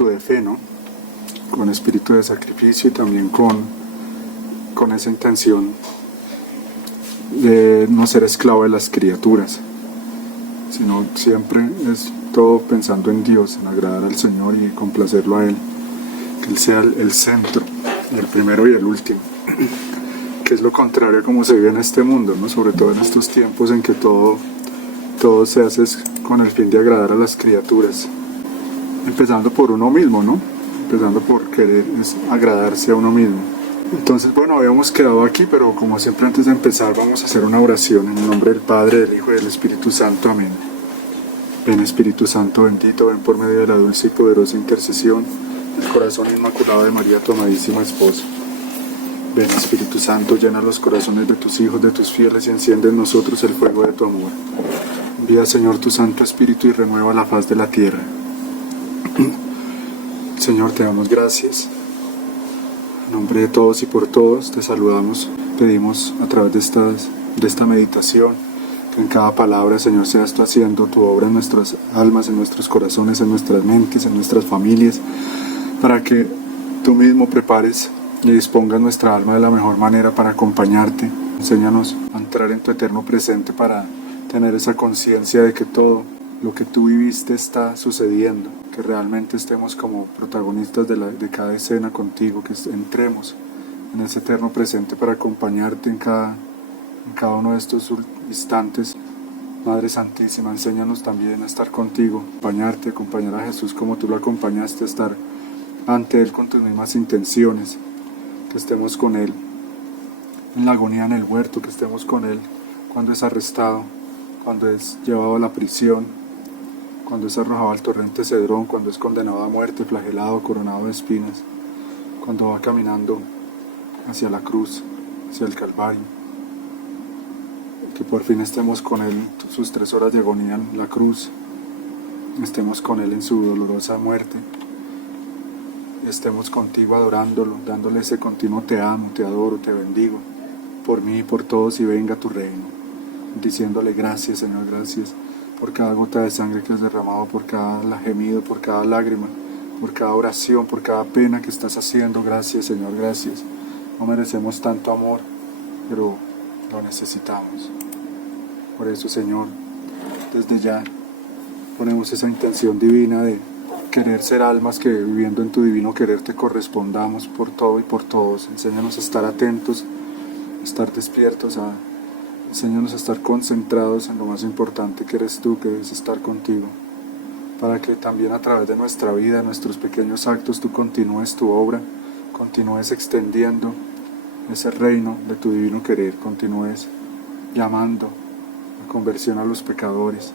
espíritu de fe, ¿no? Con espíritu de sacrificio y también con esa intención de no ser esclavo de las criaturas, sino siempre es todo pensando en Dios, en agradar al Señor y complacerlo a Él, que Él sea el centro, el primero y el último, que es lo contrario a como se vive en este mundo, ¿no? Sobre todo en estos tiempos en que todo se hace con el fin de agradar a las criaturas, empezando por uno mismo, ¿no? Empezando por querer agradarse a uno mismo. Entonces, bueno, habíamos quedado aquí, pero como siempre antes de empezar vamos a hacer una oración en el nombre del Padre, del Hijo y del Espíritu Santo. Amén. Ven Espíritu Santo bendito, ven por medio de la dulce y poderosa intercesión del corazón inmaculado de María, tu amadísima esposa. Ven Espíritu Santo, llena los corazones de tus hijos, de tus fieles, y enciende en nosotros el fuego de tu amor. Envía, Señor, tu Santo Espíritu y renueva la faz de la tierra. Señor, te damos gracias. En nombre de todos y por todos te saludamos. Pedimos a través de esta meditación que en cada palabra, Señor, seas tú haciendo tu obra en nuestras almas, en nuestros corazones, en nuestras mentes, en nuestras familias, para que tú mismo prepares y dispongas nuestra alma de la mejor manera para acompañarte. Enséñanos a entrar en tu eterno presente para tener esa conciencia de que todo lo que tú viviste está sucediendo, que realmente estemos como protagonistas de cada escena contigo, que entremos en ese eterno presente para acompañarte en cada uno de estos instantes. Madre Santísima, enséñanos también a estar contigo, acompañar a Jesús como tú lo acompañaste, a estar ante Él con tus mismas intenciones, que estemos con Él en la agonía en el huerto, que estemos con Él cuando es arrestado, cuando es llevado a la prisión, cuando es arrojado al torrente Cedrón, cuando es condenado a muerte, flagelado, coronado de espinas, cuando va caminando hacia la cruz, hacia el Calvario. Que por fin estemos con Él sus 3 horas de agonía en la cruz, estemos con Él en su dolorosa muerte, y estemos contigo adorándolo, dándole ese continuo te amo, te adoro, te bendigo, por mí y por todos, y venga tu reino, diciéndole gracias, Señor, gracias por cada gota de sangre que has derramado, por cada gemido, por cada lágrima, por cada oración, por cada pena que estás haciendo. Gracias, Señor, gracias. No merecemos tanto amor, pero lo necesitamos. Por eso, Señor, desde ya ponemos esa intención divina de querer ser almas que, viviendo en tu divino querer, te correspondamos por todo y por todos. Enséñanos a estar atentos, a estar despiertos, enséñanos a estar concentrados en lo más importante que eres tú, que es estar contigo, para que también a través de nuestra vida, nuestros pequeños actos, tú continúes tu obra, continúes extendiendo ese reino de tu divino querer, continúes llamando a conversión a los pecadores,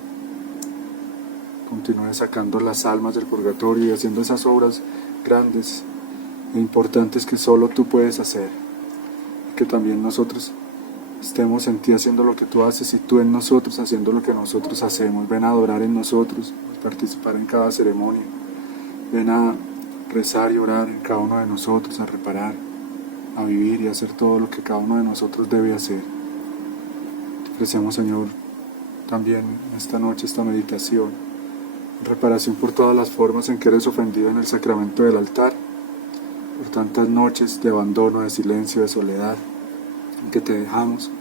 continúes sacando las almas del purgatorio y haciendo esas obras grandes e importantes que solo tú puedes hacer, y que también nosotros estemos en ti haciendo lo que tú haces y tú en nosotros haciendo lo que nosotros hacemos. Ven a adorar en nosotros, a participar en cada ceremonia, ven a rezar y orar en cada uno de nosotros, a reparar, a vivir y a hacer todo lo que cada uno de nosotros debe hacer. Te ofrecemos, Señor, también esta noche esta meditación, reparación por todas las formas en que eres ofendido en el sacramento del altar, por tantas noches de abandono, de silencio, de soledad que te dejamos,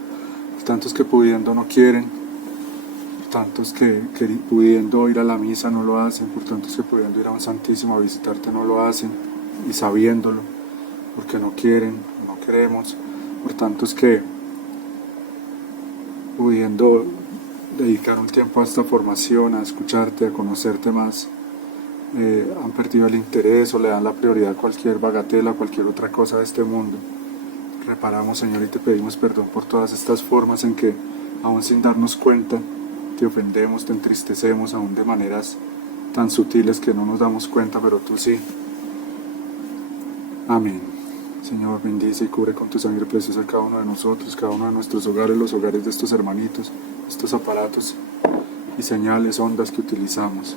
por tantos que pudiendo no quieren, por tantos que pudiendo ir a la misa no lo hacen, por tantos que pudiendo ir a un Santísimo a visitarte no lo hacen, y sabiéndolo, porque no quieren, no queremos, por tantos que pudiendo dedicar un tiempo a esta formación, a escucharte, a conocerte más, han perdido el interés o le dan la prioridad a cualquier bagatela, cualquier otra cosa de este mundo. Reparamos, Señor, y te pedimos perdón por todas estas formas en que, aún sin darnos cuenta, te ofendemos, te entristecemos, aún de maneras tan sutiles que no nos damos cuenta, pero tú sí. Amén. Señor, bendice y cubre con tu sangre preciosa a cada uno de nosotros, cada uno de nuestros hogares, los hogares de estos hermanitos, estos aparatos y señales, ondas que utilizamos.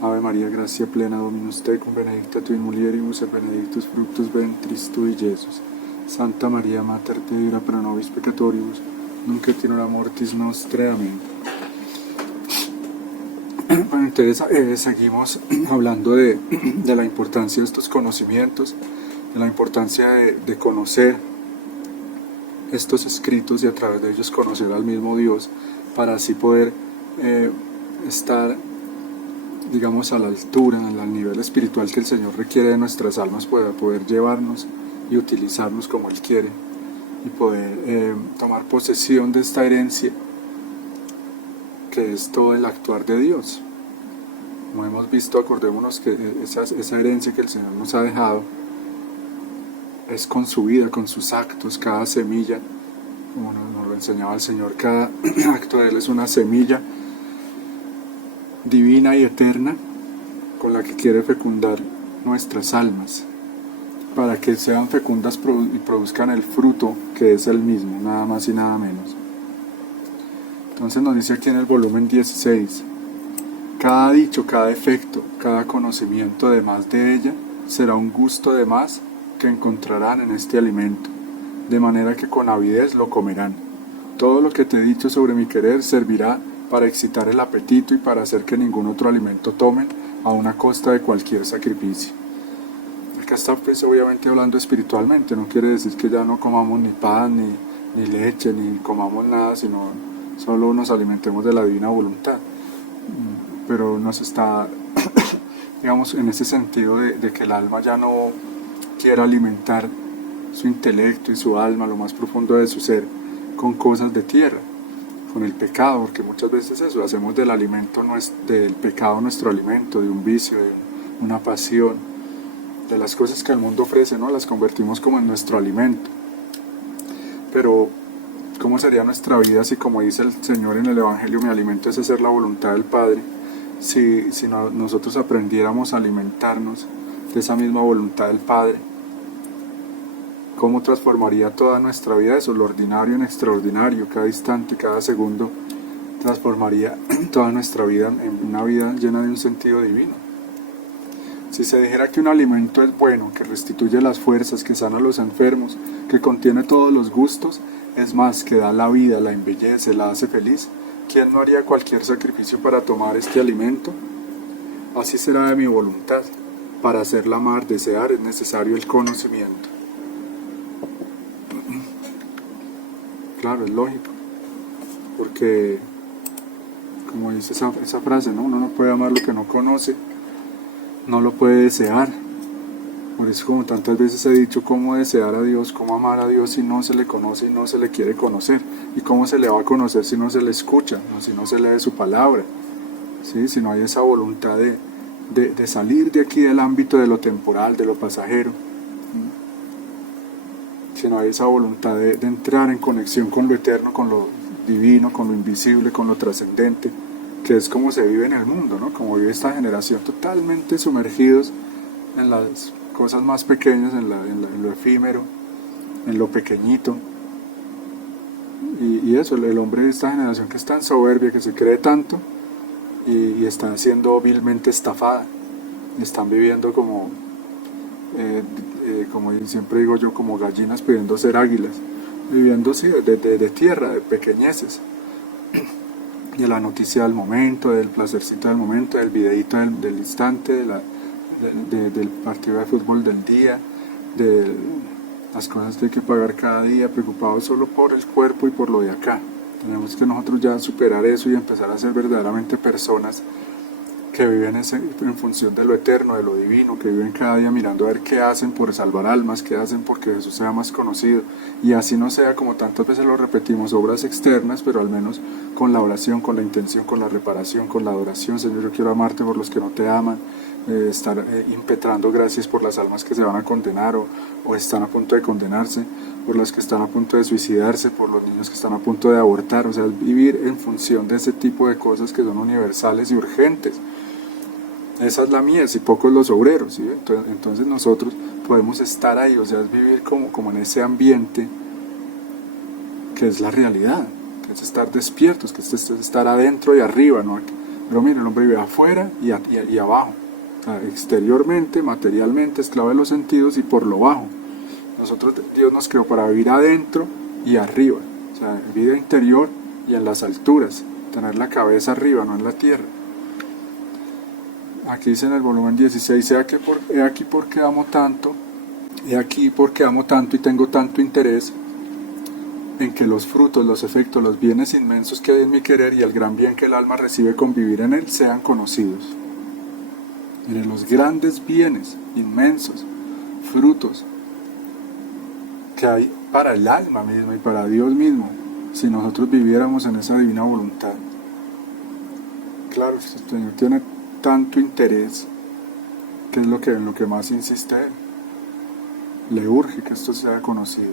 Ave María, gracia plena, Dominus tecum, benedicta tu in mulieribus, et benedictus fructus ventris tui, Iesus. Santa María, Mater Dei, ora pro nobis peccatoribus, nunc et in hora mortis nostre. Amén. Bueno, entonces seguimos hablando de la importancia de estos conocimientos, de la importancia de conocer estos escritos y a través de ellos conocer al mismo Dios, para así poder estar, digamos, a la altura, al nivel espiritual que el Señor requiere de nuestras almas, para poder llevarnos y utilizarnos como Él quiere, y poder tomar posesión de esta herencia que es todo el actuar de Dios. Como hemos visto, acordémonos que esa herencia que el Señor nos ha dejado es con su vida, con sus actos. Cada semilla, como nos lo enseñaba el Señor, cada acto de Él es una semilla divina y eterna con la que quiere fecundar nuestras almas, para que sean fecundas y produzcan el fruto que es el mismo, nada más y nada menos. Entonces nos dice aquí en el volumen 16: cada dicho, cada efecto, cada conocimiento de más de ella será un gusto de más que encontrarán en este alimento, de manera que con avidez lo comerán. Todo lo que te he dicho sobre mi querer servirá para excitar el apetito y para hacer que ningún otro alimento tomen, a una costa de cualquier sacrificio. Acá está pues obviamente hablando espiritualmente, no quiere decir que ya no comamos ni pan, ni leche, ni comamos nada, sino solo nos alimentemos de la divina voluntad. Pero nos está, digamos, en ese sentido de que el alma ya no quiera alimentar su intelecto y su alma, lo más profundo de su ser, con cosas de tierra, con el pecado, porque muchas veces eso, hacemos del pecado nuestro alimento, de un vicio, de una pasión, de las cosas que el mundo ofrece, ¿no? Las convertimos como en nuestro alimento. Pero ¿cómo sería nuestra vida si, como dice el Señor en el Evangelio, mi alimento es hacer la voluntad del Padre? Si nosotros aprendiéramos a alimentarnos de esa misma voluntad del Padre, ¿cómo transformaría toda nuestra vida eso? Lo ordinario en extraordinario, cada instante, cada segundo, transformaría toda nuestra vida en una vida llena de un sentido divino. Si se dijera que un alimento es bueno, que restituye las fuerzas, que sana a los enfermos, que contiene todos los gustos, es más, que da la vida, la embellece, la hace feliz, ¿quién no haría cualquier sacrificio para tomar este alimento? Así será de mi voluntad. Para hacerla amar, desear, es necesario el conocimiento. Claro, es lógico, porque, como dice esa frase, ¿no? Uno no puede amar lo que no conoce, no lo puede desear. Por eso, como tantas veces he dicho, cómo desear a Dios, cómo amar a Dios si no se le conoce y no se le quiere conocer, y cómo se le va a conocer si no se le escucha, si no se lee su palabra, ¿sí? Si no hay esa voluntad de salir de aquí del ámbito de lo temporal, de lo pasajero, ¿sí? Si no hay esa voluntad de entrar en conexión con lo eterno, con lo divino, con lo invisible, con lo trascendente, que es como se vive en el mundo, ¿no? Como vive esta generación, totalmente sumergidos en las cosas más pequeñas, en lo efímero, en lo pequeñito. Y eso, el hombre de esta generación que es tan soberbia, que se cree tanto, y están siendo vilmente estafada. Están viviendo como siempre digo yo, como gallinas pidiendo ser águilas, viviendo sí, de tierra, de pequeñeces, de la noticia del momento, del placercito del momento, del videíto del instante, del partido de fútbol del día, de las cosas que hay que pagar cada día, preocupados solo por el cuerpo y por lo de acá. Tenemos que nosotros ya superar eso y empezar a ser verdaderamente personas que viven en función de lo eterno, de lo divino, que viven cada día mirando a ver qué hacen por salvar almas, qué hacen porque Jesús sea más conocido, y así no sea, como tantas veces lo repetimos, obras externas, pero al menos con la oración, con la intención, con la reparación, con la adoración. Señor, yo quiero amarte por los que no te aman, estar impetrando gracias por las almas que se van a condenar o están a punto de condenarse, por las que están a punto de suicidarse, por los niños que están a punto de abortar. O sea, vivir en función de ese tipo de cosas que son universales y urgentes. Esa es la mies y pocos los obreros, ¿sí? Entonces nosotros podemos estar ahí, o sea, es vivir como en ese ambiente que es la realidad, que es estar despiertos, que es estar adentro y arriba, ¿no? Pero mire, el hombre vive afuera y abajo, o sea, exteriormente, materialmente, esclavo de los sentidos y por lo bajo. Nosotros, Dios nos creó para vivir adentro y arriba, o sea, vida interior y en las alturas, tener la cabeza arriba, no en la tierra. aquí dice en el volumen 16, he aquí porque amo tanto y tengo tanto interés en que los frutos, los efectos, los bienes inmensos que hay en mi querer y el gran bien que el alma recibe con vivir en él sean conocidos. Miren, los grandes bienes inmensos, frutos que hay para el alma misma y para Dios mismo, si nosotros viviéramos en esa divina voluntad. Claro, el Señor tiene tanto interés, que es en lo que más insiste Él. Le urge que esto sea conocido.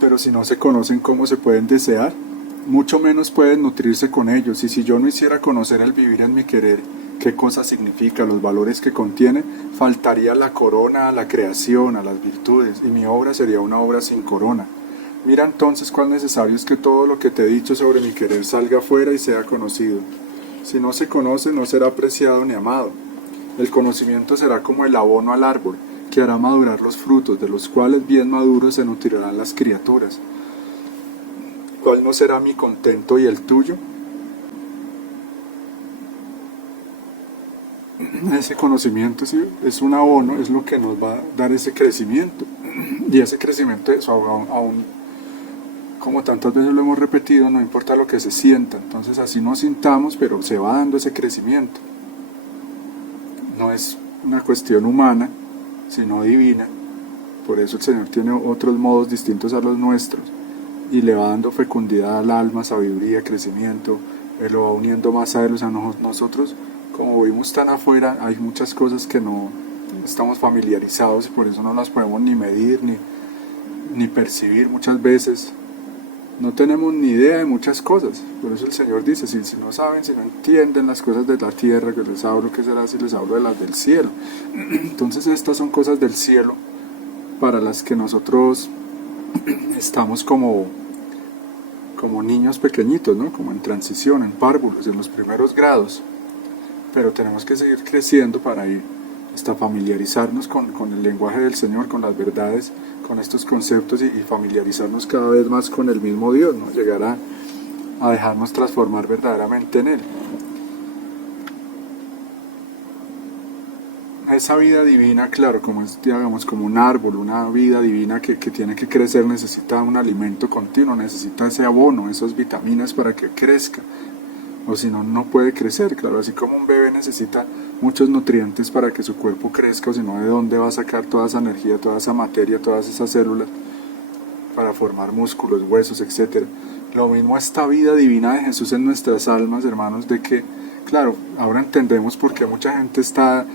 Pero si no se conocen, ¿cómo se pueden desear? Mucho menos pueden nutrirse con ellos. Y si yo no hiciera conocer el vivir en mi querer, qué cosa significa, los valores que contiene, faltaría la corona a la creación, a las virtudes, y mi obra sería una obra sin corona. Mira entonces cuán necesario es que todo lo que te he dicho sobre mi querer salga afuera y sea conocido. Si no se conoce, no será apreciado ni amado. El conocimiento será como el abono al árbol, que hará madurar los frutos, de los cuales bien maduros se nutrirán las criaturas. ¿Cuál no será mi contento y el tuyo? Ese conocimiento sí, es un abono, es lo que nos va a dar ese crecimiento. Y ese crecimiento, aún como tantas veces lo hemos repetido, no importa lo que se sienta. Entonces así nos sintamos, pero se va dando ese crecimiento. No es una cuestión humana, sino divina. Por eso el Señor tiene otros modos distintos a los nuestros y le va dando fecundidad al alma, sabiduría, crecimiento, Él lo va uniendo más a Él. O sea, nosotros, como vivimos tan afuera, hay muchas cosas que no estamos familiarizados y por eso no las podemos ni medir ni percibir muchas veces. No tenemos ni idea de muchas cosas. Por eso el Señor dice, si no saben, si no entienden las cosas de la tierra, que les hablo, ¿qué será si les hablo de las del cielo? Entonces estas son cosas del cielo para las que nosotros estamos como niños pequeñitos, ¿no? Como en transición, en párvulos, en los primeros grados. Pero tenemos que seguir creciendo para ir hasta familiarizarnos con el lenguaje del Señor, con las verdades, con estos conceptos y familiarizarnos cada vez más con el mismo Dios, ¿no? Llegar a dejarnos transformar verdaderamente en Él. Esa vida divina, claro, como es, digamos, como un árbol, una vida divina que tiene que crecer, necesita un alimento continuo, necesita ese abono, esas vitaminas para que crezca, o si no, no puede crecer, claro, así como un bebé necesita muchos nutrientes para que su cuerpo crezca, o si no, ¿de dónde va a sacar toda esa energía, toda esa materia, todas esas células para formar músculos, huesos, etcétera? Lo mismo esta vida divina de Jesús en nuestras almas, hermanos, de que, claro, ahora entendemos por qué mucha gente está,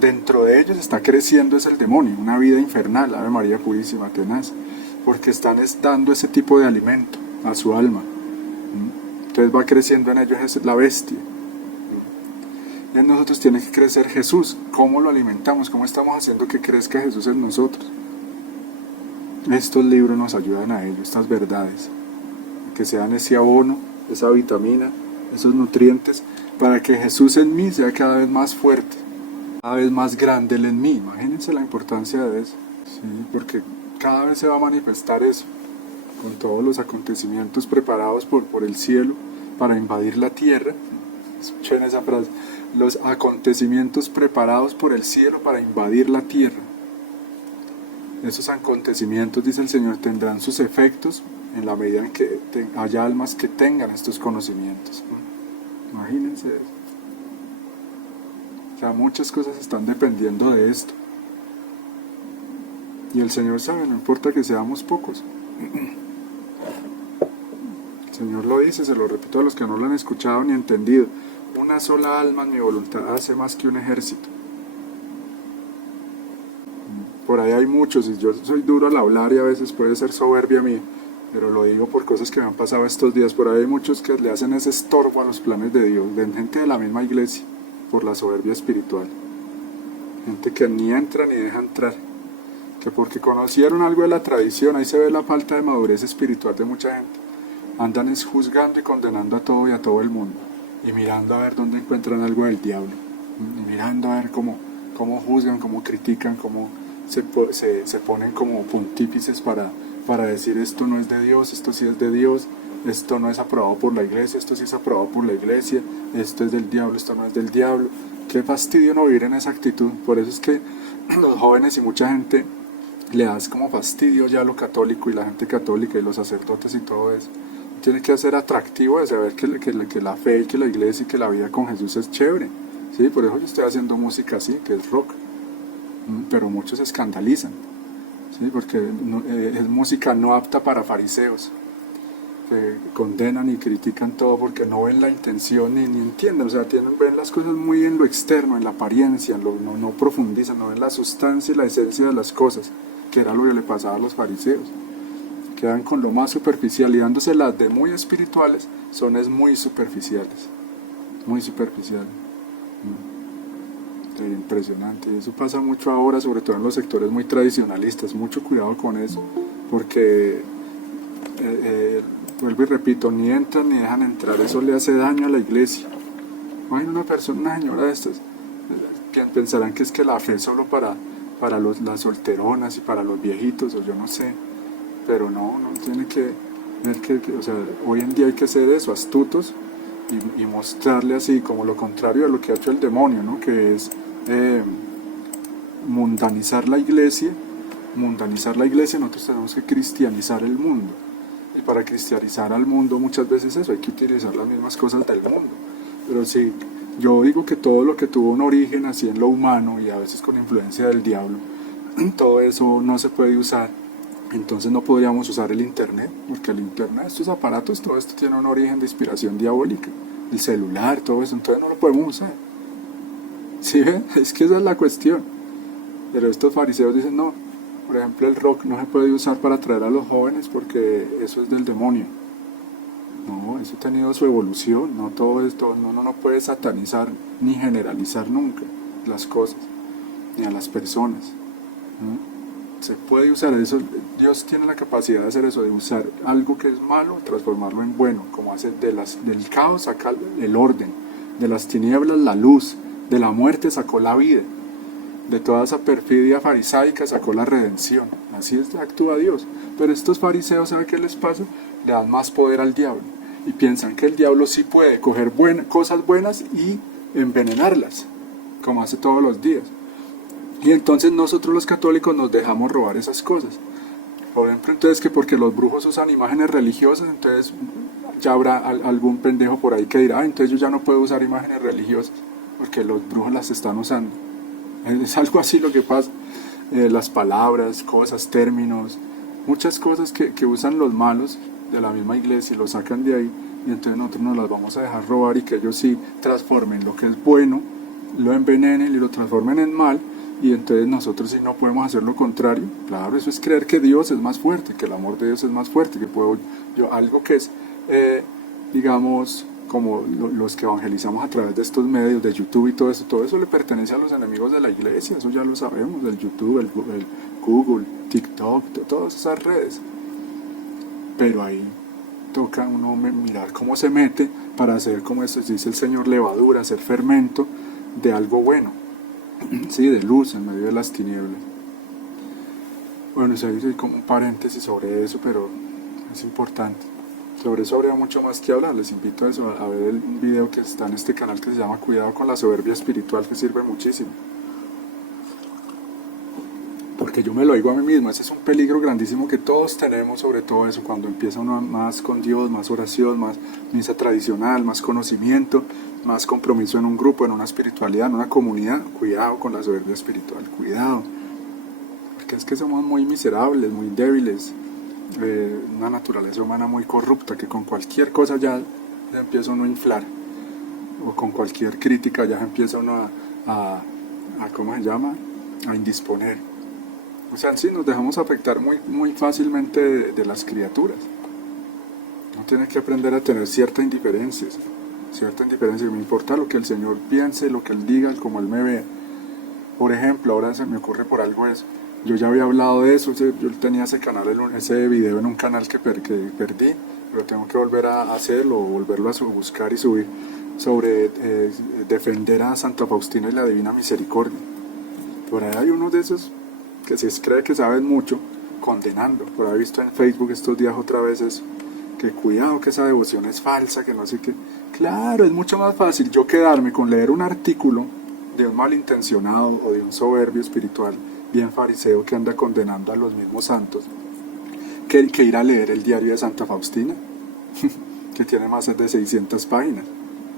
dentro de ellos está creciendo es el demonio, una vida infernal, Ave María Purísima, tenaz, porque están dando ese tipo de alimento a su alma. Entonces va creciendo en ellos la bestia. En nosotros tiene que crecer Jesús. ¿Cómo lo alimentamos? ¿Cómo estamos haciendo que crezca Jesús en nosotros? Estos libros nos ayudan a ello, estas verdades, que sean ese abono, esa vitamina, esos nutrientes, para que Jesús en mí sea cada vez más fuerte, cada vez más grande Él en mí. Imagínense la importancia de eso, ¿sí? Porque cada vez se va a manifestar eso, con todos los acontecimientos preparados por el cielo para invadir la tierra. Escuchen esa frase, los acontecimientos preparados por el cielo para invadir la tierra. Esos acontecimientos, dice el Señor, tendrán sus efectos en la medida en que haya almas que tengan estos conocimientos. Imagínense eso. O sea, muchas cosas están dependiendo de esto. Y el Señor sabe, no importa que seamos pocos. El Señor lo dice, se lo repito a los que no lo han escuchado ni entendido. Una sola alma en mi voluntad hace más que un ejército. Por ahí hay muchos, y yo soy duro al hablar y a veces puede ser soberbia mía, pero lo digo por cosas que me han pasado estos días. Por ahí hay muchos que le hacen ese estorbo a los planes de Dios, de gente de la misma iglesia, por la soberbia espiritual. Gente que ni entra ni deja entrar, que porque conocieron algo de la tradición, ahí se ve la falta de madurez espiritual de mucha gente. Andan juzgando y condenando a todo y a todo el mundo, y mirando a ver dónde encuentran algo del diablo, y mirando a ver cómo juzgan, cómo critican, cómo se ponen como pontífices para decir esto no es de Dios, esto sí es de Dios, esto no es aprobado por la iglesia, esto sí es aprobado por la iglesia, esto es del diablo, esto no es del diablo. Qué fastidio no vivir en esa actitud. Por eso es que los jóvenes y mucha gente le das como fastidio ya a lo católico y la gente católica y los sacerdotes y todo eso. Tiene que ser atractivo de saber que la fe y que la iglesia y que la vida con Jesús es chévere. ¿Sí? Por eso yo estoy haciendo música así, que es rock. Pero muchos se escandalizan, ¿sí? Porque es música no apta para fariseos, que condenan y critican todo porque no ven la intención ni entienden, o sea, ven las cosas muy en lo externo, en la apariencia, no profundizan, no ven la sustancia y la esencia de las cosas, que era lo que le pasaba a los fariseos. Quedan con lo más superficial y dándose las de muy espirituales, son muy superficiales, muy superficiales. Impresionante, y eso pasa mucho ahora, sobre todo en los sectores muy tradicionalistas. Mucho cuidado con eso, porque vuelvo y repito, ni entran ni dejan entrar, eso le hace daño a la iglesia. Hay una señora de estas que pensarán que es que la fe es solo para las solteronas y para los viejitos, o yo no sé, pero no tiene que o sea, hoy en día hay que ser eso, astutos, y mostrarle así como lo contrario de lo que ha hecho el demonio, ¿no? Que es mundanizar la iglesia. Nosotros tenemos que cristianizar el mundo, y para cristianizar al mundo muchas veces eso, hay que utilizar las mismas cosas del mundo. Pero sí, yo digo que todo lo que tuvo un origen así en lo humano y a veces con influencia del diablo, todo eso no se puede usar. Entonces no podríamos usar el internet, porque el internet, estos aparatos, todo esto tiene un origen de inspiración diabólica, el celular, todo eso, entonces no lo podemos usar. ¿Sí ven? Es que esa es la cuestión. Pero estos fariseos dicen no, por ejemplo el rock no se puede usar para atraer a los jóvenes porque eso es del demonio. No, eso ha tenido su evolución, no todo esto, uno no puede satanizar ni generalizar nunca las cosas, ni a las personas, ¿no? Se puede usar eso, Dios tiene la capacidad de hacer eso, de usar algo que es malo, transformarlo en bueno, como hace del caos sacar el orden, de las tinieblas la luz, de la muerte sacó la vida, de toda esa perfidia farisaica sacó la redención. Así actúa Dios. Pero estos fariseos, ¿saben qué les pasa? Le dan más poder al diablo y piensan que el diablo sí puede coger cosas buenas y envenenarlas, como hace todos los días. Y entonces nosotros los católicos nos dejamos robar esas cosas. Por ejemplo, entonces que porque los brujos usan imágenes religiosas, entonces ya habrá algún pendejo por ahí que dirá, entonces yo ya no puedo usar imágenes religiosas porque los brujos las están usando. Es algo así lo que pasa. Las palabras, cosas, términos, muchas cosas que usan los malos de la misma iglesia y lo sacan de ahí, y entonces nosotros nos las vamos a dejar robar y que ellos sí transformen lo que es bueno, lo envenenen y lo transformen en mal. Y entonces nosotros sí no podemos hacer lo contrario. Claro, eso es creer que Dios es más fuerte, que el amor de Dios es más fuerte, que puedo yo algo que es, digamos, como los que evangelizamos a través de estos medios, de YouTube y todo eso le pertenece a los enemigos de la iglesia, eso ya lo sabemos, del YouTube, el Google, TikTok, todas esas redes. Pero ahí toca uno mirar cómo se mete para hacer, como dice el Señor, levadura, hacer fermento de algo bueno. Sí, de luz en medio de las tinieblas. Bueno, eso hay como un paréntesis sobre eso, pero es importante. Sobre eso habría mucho más que hablar. Les invito a eso, a ver el video que está en este canal que se llama Cuidado con la soberbia espiritual, que sirve muchísimo. Porque yo me lo digo a mí mismo, ese es un peligro grandísimo que todos tenemos, sobre todo eso, cuando empieza uno más con Dios, más oración, más misa tradicional, más conocimiento, más compromiso en un grupo, en una espiritualidad, en una comunidad. Cuidado con la soberbia espiritual, cuidado, porque es que somos muy miserables, muy débiles, una naturaleza humana muy corrupta, que con cualquier cosa ya se empieza uno a inflar, o con cualquier crítica ya se empieza uno a ¿cómo se llama?, a indisponer. O sea, sí, nos dejamos afectar muy fácilmente de las criaturas. Uno tiene que aprender a tener cierta indiferencia, me importa lo que el Señor piense, lo que Él diga, como Él me ve. Por ejemplo, ahora se me ocurre por algo eso. Yo ya había hablado de eso, yo tenía ese video en un canal que perdí, pero tengo que volver a hacerlo, volverlo a buscar y subir, sobre defender a Santa Faustina y la Divina Misericordia. Por ahí hay uno de esos que se cree que saben mucho, condenando. Por ahí he visto en Facebook estos días otra vez eso, que cuidado que esa devoción es falsa, que no sé qué. Claro, es mucho más fácil yo quedarme con leer un artículo de un malintencionado o de un soberbio espiritual bien fariseo que anda condenando a los mismos santos, que ir a leer el diario de Santa Faustina, que tiene más de 600 páginas,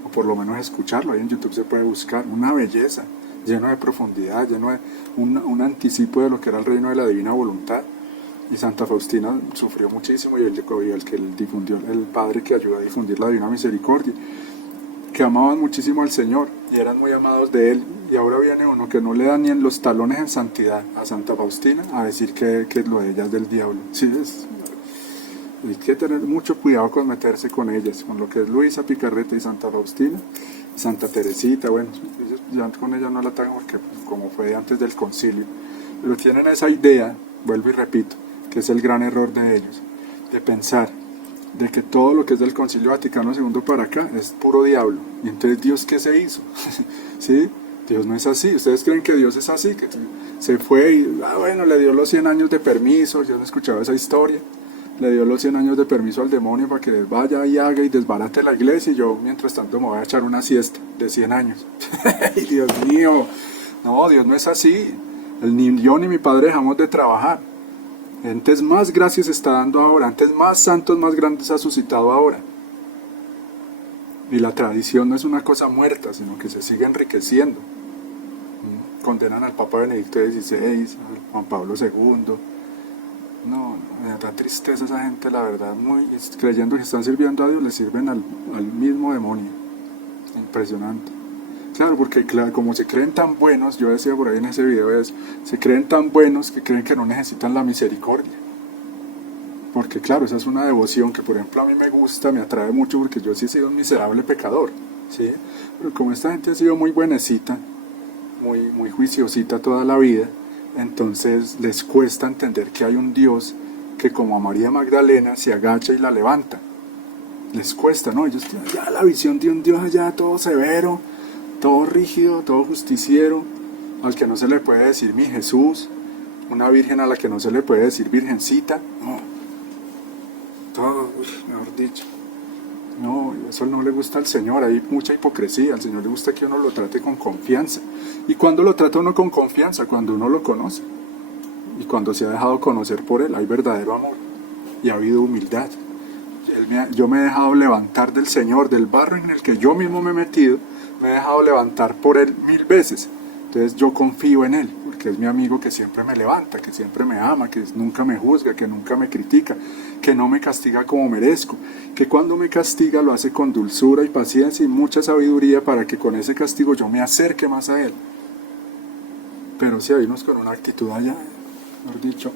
o por lo menos escucharlo, ahí en YouTube se puede buscar, una belleza, lleno de profundidad, lleno de un anticipo de lo que era el reino de la divina voluntad. Y Santa Faustina sufrió muchísimo, y el que difundió, el padre que ayudó a difundir la divina misericordia, que amaban muchísimo al Señor y eran muy amados de Él, y ahora viene uno que no le da ni en los talones en santidad a Santa Faustina a decir que lo de ella es del diablo. Sí, hay que tener mucho cuidado con meterse con ellas, con lo que es Luisa Picarreta y Santa Faustina, Santa Teresita. Bueno, ya con ella no la atacan porque como fue antes del concilio, pero tienen esa idea, vuelvo y repito, que es el gran error de ellos, de pensar de que todo lo que es del Concilio Vaticano II para acá es puro diablo. Y entonces, ¿Dios qué se hizo? ¿Sí? Dios no es así. ¿Ustedes creen que Dios es así? Que se fue y, bueno, le dio los 100 años de permiso. Yo no escuchaba esa historia. Le dio los 100 años de permiso al demonio para que vaya y haga y desbarate la iglesia, y yo, mientras tanto, me voy a echar una siesta de 100 años. ¡Ay, Dios mío! No, Dios no es así. Ni yo ni mi padre dejamos de trabajar. Antes más gracias está dando ahora, antes más santos, más grandes ha suscitado ahora. Y la tradición no es una cosa muerta, sino que se sigue enriqueciendo. Condenan al Papa Benedicto XVI, a Juan Pablo II. No, me da tristeza esa gente, la verdad, creyendo que están sirviendo a Dios, le sirven al mismo demonio. Impresionante. Claro, porque como se creen tan buenos, yo decía por ahí en ese video eso, se creen tan buenos que creen que no necesitan la misericordia. Porque claro, esa es una devoción que por ejemplo a mí me gusta, me atrae mucho, porque yo sí he sido un miserable pecador, ¿sí? Pero como esta gente ha sido muy buenecita, muy juiciosita toda la vida, entonces les cuesta entender que hay un Dios que, como a María Magdalena, se agacha y la levanta. Les cuesta, ¿no? Ellos tienen ya la visión de un Dios allá todo severo, todo rígido, todo justiciero, al que no se le puede decir mi Jesús, una virgen a la que no se le puede decir virgencita, no, todo, mejor dicho, no, eso no le gusta al Señor, hay mucha hipocresía, al Señor le gusta que uno lo trate con confianza. ¿Y cuándo lo trata uno con confianza? Cuando uno lo conoce, y cuando se ha dejado conocer por Él, hay verdadero amor, y ha habido humildad. Yo me he dejado levantar del Señor, del barro en el que yo mismo me he metido, me he dejado levantar por Él 1000 veces. Entonces yo confío en Él, porque es mi amigo que siempre me levanta, que siempre me ama, que nunca me juzga, que nunca me critica, que no me castiga como merezco, que cuando me castiga lo hace con dulzura y paciencia y mucha sabiduría para que con ese castigo yo me acerque más a Él. Pero si vimos con una actitud allá, mejor dicho,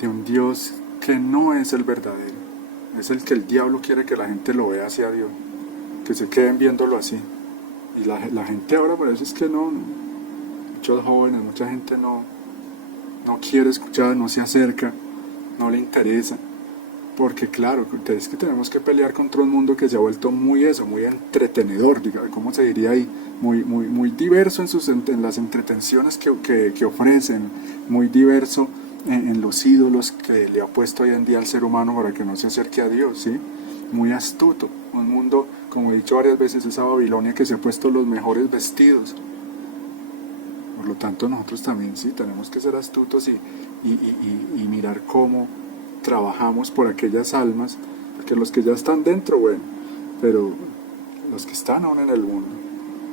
de un Dios que no es el verdadero, es el que el diablo quiere que la gente lo vea hacia Dios, que se queden viéndolo así. Y la gente ahora, por eso es que no, muchos jóvenes, mucha gente no quiere escuchar, no se acerca, no le interesa, porque claro, es que tenemos que pelear contra un mundo que se ha vuelto muy entretenedor, digamos, ¿cómo se diría ahí? Muy diverso en las entretenciones que ofrecen, muy diverso en los ídolos que le ha puesto hoy en día al ser humano para que no se acerque a Dios, ¿sí? Muy astuto, un mundo, como he dicho varias veces, esa Babilonia que se ha puesto los mejores vestidos. Por lo tanto, nosotros también sí tenemos que ser astutos y mirar cómo trabajamos por aquellas almas, porque los que ya están dentro, bueno, pero los que están aún en el mundo,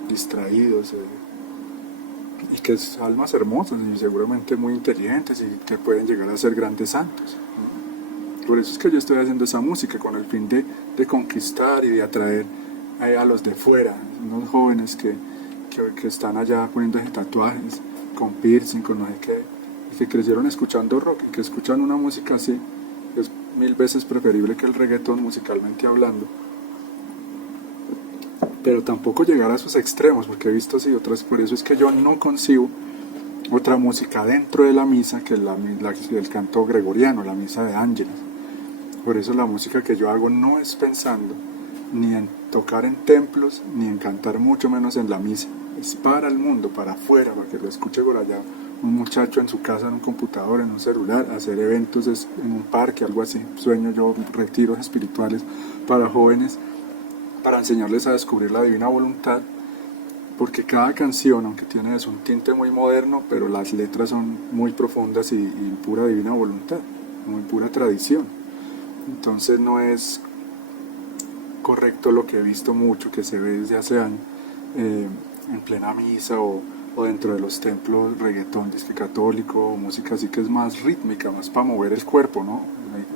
distraídos, y que es almas hermosas y seguramente muy inteligentes y que pueden llegar a ser grandes santos. Por eso es que yo estoy haciendo esa música, con el fin de conquistar y de atraer a los de fuera, unos jóvenes que están allá poniéndose tatuajes, con piercing, con no sé qué, y que crecieron escuchando rock, y que escuchan una música así, que es 1000 veces preferible que el reggaetón musicalmente hablando. Pero tampoco llegar a esos extremos, porque he visto así otras. Por eso es que yo no concibo otra música dentro de la misa que el canto gregoriano, la misa de ángeles. Por eso la música que yo hago no es pensando ni en tocar en templos, ni en cantar, mucho menos en la misa. Es para el mundo, para afuera, para que lo escuche por allá un muchacho en su casa, en un computador, en un celular, hacer eventos en un parque, algo así. Sueño yo retiros espirituales para jóvenes, para enseñarles a descubrir la divina voluntad, porque cada canción, aunque tiene un tinte muy moderno, pero las letras son muy profundas y pura divina voluntad, muy pura tradición. Entonces no es correcto lo que he visto mucho, que se ve desde hace años, en plena misa o dentro de los templos, reggaetón disque católico, o música así que es más rítmica, más para mover el cuerpo, ¿no?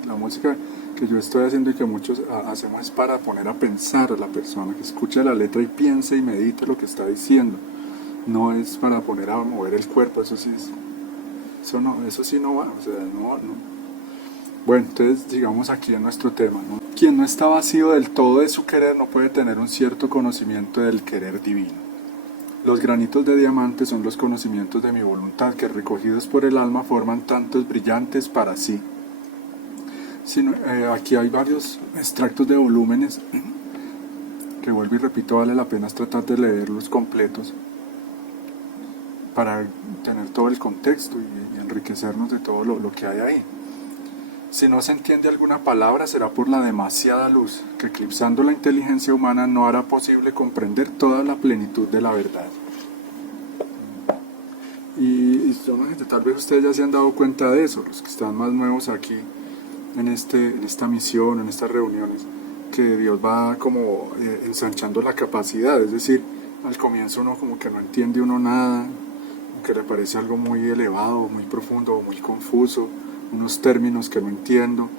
La música que yo estoy haciendo y que muchos hacemos es para poner a pensar a la persona, que escuche la letra y piense y medite lo que está diciendo. No es para poner a mover el cuerpo, eso sí no va, o sea, no. Bueno, entonces digamos aquí en nuestro tema, ¿no? Quien no está vacío del todo de su querer no puede tener un cierto conocimiento del querer divino. Los granitos de diamante son los conocimientos de mi voluntad que recogidos por el alma forman tantos brillantes para sí. Aquí hay varios extractos de volúmenes que vuelvo y repito, vale la pena tratar de leerlos completos para tener todo el contexto y enriquecernos de todo lo que hay ahí. Si no se entiende alguna palabra será por la demasiada luz, que eclipsando la inteligencia humana no hará posible comprender toda la plenitud de la verdad. Y tal vez ustedes ya se han dado cuenta de eso, los que están más nuevos aquí en esta misión, en estas reuniones, que Dios va como ensanchando la capacidad, es decir, al comienzo uno como que no entiende uno nada, que le parece algo muy elevado, muy profundo, muy confuso, unos términos que no entiendo,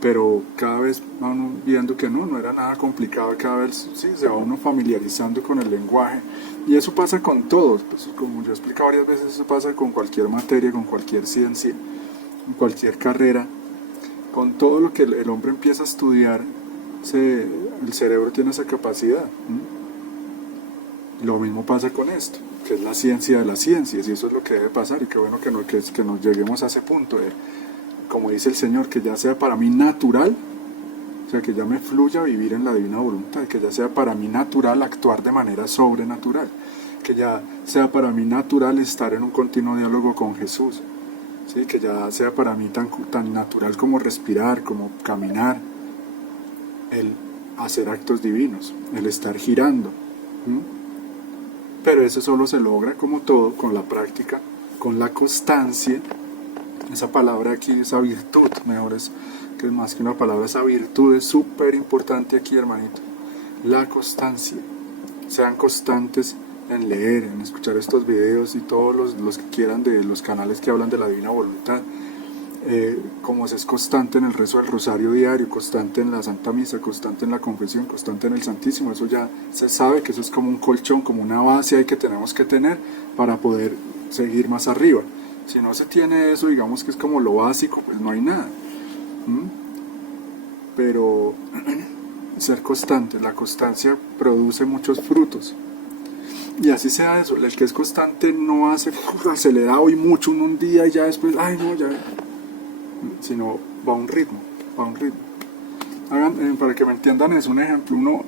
pero cada vez va uno viendo que no era nada complicado, cada vez sí, se va uno familiarizando con el lenguaje, y eso pasa con todos, pues, como yo he explicado varias veces, eso pasa con cualquier materia, con cualquier ciencia, con cualquier carrera, con todo lo que el hombre empieza a estudiar, el cerebro tiene esa capacidad. Lo mismo pasa con esto, que es la ciencia de las ciencias, y eso es lo que debe pasar, y qué bueno que nos lleguemos a ese punto, como dice el Señor, que ya sea para mí natural, o sea, que ya me fluya vivir en la divina voluntad, que ya sea para mí natural actuar de manera sobrenatural, que ya sea para mí natural estar en un continuo diálogo con Jesús, ¿sí? Que ya sea para mí tan natural como respirar, como caminar, el hacer actos divinos, el estar girando. Pero eso solo se logra, como todo, con la práctica, con la constancia. Esa palabra aquí, esa virtud, mejor que es más que una palabra, esa virtud es súper importante aquí, hermanito. La constancia. Sean constantes en leer, en escuchar estos videos y todos los que quieran de los canales que hablan de la divina voluntad. Como se es constante en el rezo del rosario diario, constante en la Santa Misa, constante en la confesión, constante en el Santísimo, eso ya se sabe que eso es como un colchón, como una base ahí que tenemos que tener para poder seguir más arriba. Si no se tiene eso, digamos que es como lo básico, pues no hay nada. Pero ser constante, la constancia produce muchos frutos. Y así sea eso, el que es constante no hace acelerado y mucho en un día y ya después, sino va a un ritmo. Para que me entiendan, es un ejemplo,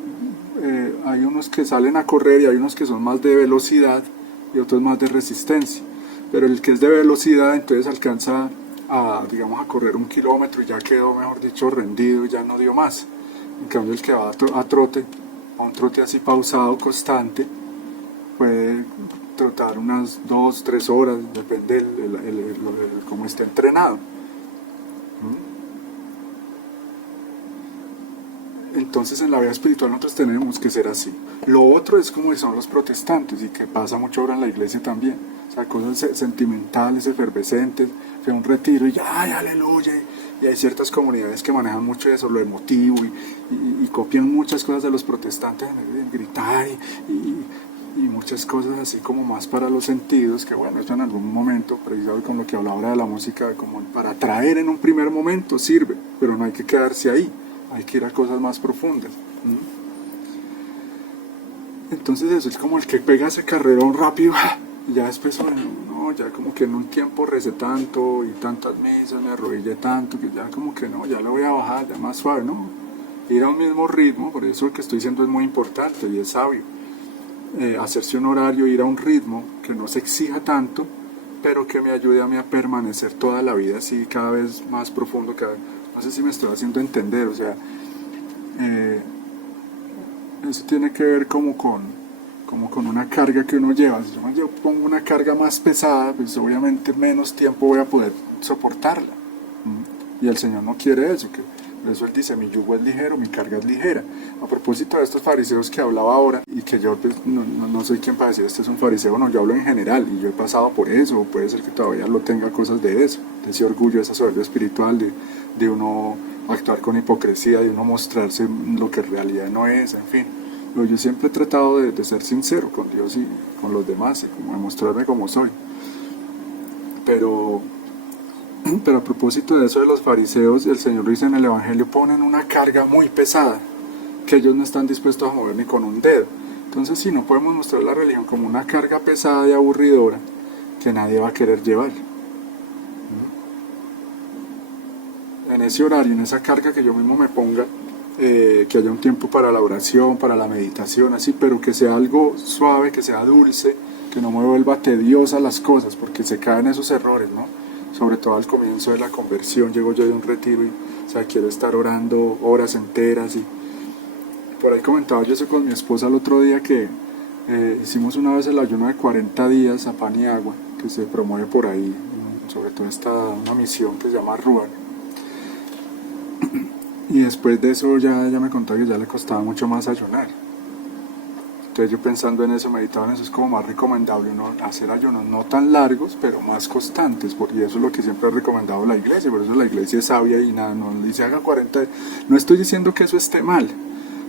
hay unos que salen a correr y hay unos que son más de velocidad y otros más de resistencia, pero el que es de velocidad entonces alcanza a correr 1 kilómetro y ya quedó, mejor dicho, rendido y ya no dio más. En cambio el que va a trote, a un trote así pausado, constante, puede trotar unas 2-3 horas, depende cómo esté entrenado. Entonces en la vida espiritual nosotros tenemos que ser así. Lo otro es como son los protestantes, y que pasa mucho ahora en la iglesia también, o sea, cosas sentimentales, efervescentes, que un retiro y ya, aleluya, y hay ciertas comunidades que manejan mucho eso, lo emotivo, y copian muchas cosas de los protestantes, en gritar y muchas cosas así como más para los sentidos, que bueno, eso en algún momento, precisamente con lo que hablaba ahora de la música, como para atraer en un primer momento sirve, pero no hay que quedarse ahí, hay que ir a cosas más profundas. Entonces eso es como el que pega ese carrerón rápido y ya después, ya como que en un tiempo recé tanto y tantas misas, me arrodillé tanto, que ya como que ya lo voy a bajar, ya más suave, ir a un mismo ritmo. Por eso lo que estoy diciendo es muy importante y es sabio. Hacerse un horario, ir a un ritmo que no se exija tanto, pero que me ayude a mí a permanecer toda la vida así, cada vez más profundo, no sé si me estoy haciendo entender, o sea, eso tiene que ver como con una carga que uno lleva. Si yo pongo una carga más pesada, pues obviamente menos tiempo voy a poder soportarla. Y el Señor no quiere eso, que por eso Él dice, mi yugo es ligero, mi carga es ligera. A propósito de estos fariseos que hablaba ahora, y que yo pues, no soy quien para decir este es un fariseo, no, yo hablo en general, y yo he pasado por eso, o puede ser que todavía lo tenga cosas de eso, de ese orgullo, de esa soberbia espiritual, de uno actuar con hipocresía, de uno mostrarse lo que en realidad no es, en fin. Pero yo siempre he tratado de ser sincero con Dios y con los demás, y como de mostrarme como soy. Pero a propósito de eso de los fariseos, el Señor lo dice en el Evangelio, ponen una carga muy pesada que ellos no están dispuestos a mover ni con un dedo. Entonces, si no podemos mostrar la religión como una carga pesada y aburridora que nadie va a querer llevar. En ese horario, en esa carga que yo mismo me ponga, que haya un tiempo para la oración, para la meditación, así, pero que sea algo suave, que sea dulce, que no me vuelva tediosa las cosas, porque se caen esos errores, ¿no? Sobre todo al comienzo de la conversión, llego yo de un retiro y, o sea, quiero estar orando horas enteras y por ahí comentaba yo eso con mi esposa el otro día que hicimos una vez el ayuno de 40 días a pan y agua, que se promueve por ahí, sobre todo una misión que se llama Ruach. Y después de eso ya me contó que ya le costaba mucho más ayunar. Entonces yo pensando en eso, meditaba en eso, es como más recomendable uno hacer ayunos no tan largos, pero más constantes, y eso es lo que siempre ha recomendado la iglesia, por eso la iglesia es sabia y nada, no dice haga 40, no estoy diciendo que eso esté mal.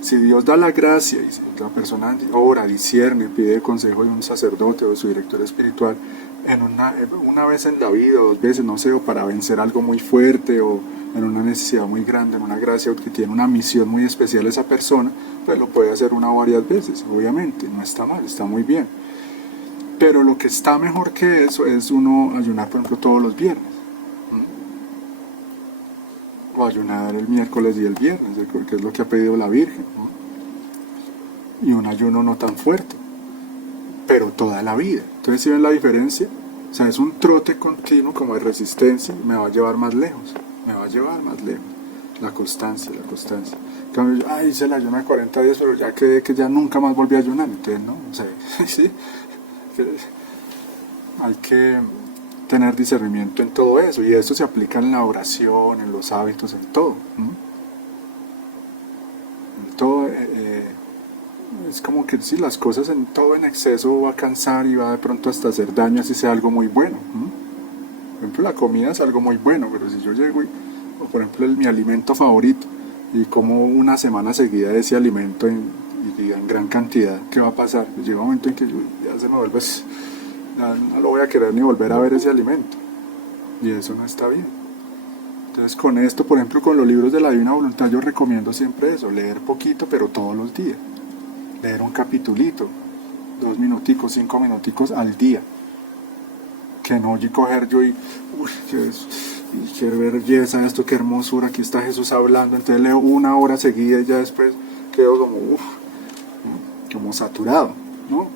Si Dios da la gracia y si la persona ora, discierne, pide consejo de un sacerdote o de su director espiritual, una vez en la vida, o 2 veces, no sé, o para vencer algo muy fuerte o en una necesidad muy grande, en una gracia, o que tiene una misión muy especial esa persona, pues lo puede hacer una o varias veces, obviamente, no está mal, está muy bien. Pero lo que está mejor que eso es uno ayunar, por ejemplo, todos los viernes. O ayunar el miércoles y el viernes, que es lo que ha pedido la Virgen, ¿no? Y un ayuno no tan fuerte, pero toda la vida. Entonces, ¿sí ven la diferencia? O sea, es un trote continuo como de resistencia, me va a llevar más lejos, la constancia. En cambio, hice el ayuno de 40 días, pero ya quedé que ya nunca más volví a ayunar, entonces, ¿no? O sea, sí, hay que tener discernimiento en todo eso, y eso se aplica en la oración, en los hábitos, en todo. En todo, es como que si las cosas en todo en exceso va a cansar y va de pronto hasta hacer daño, así sea algo muy bueno. Por ejemplo, la comida es algo muy bueno, pero si yo llego o por ejemplo mi alimento favorito, y como una semana seguida de ese alimento en gran cantidad, ¿qué va a pasar? Pues llega un momento en que ya se me vuelve, no lo voy a querer ni volver a ver ese alimento, y eso no está bien. Entonces con esto, por ejemplo, con los libros de la Divina Voluntad, yo recomiendo siempre eso, leer poquito pero todos los días, leer un capitulito, 2 minuticos, 5 minuticos al día, que no coger yo y qué belleza esto, qué hermosura, aquí está Jesús hablando, entonces leo 1 hora seguida y ya después quedo como saturado, ¿no?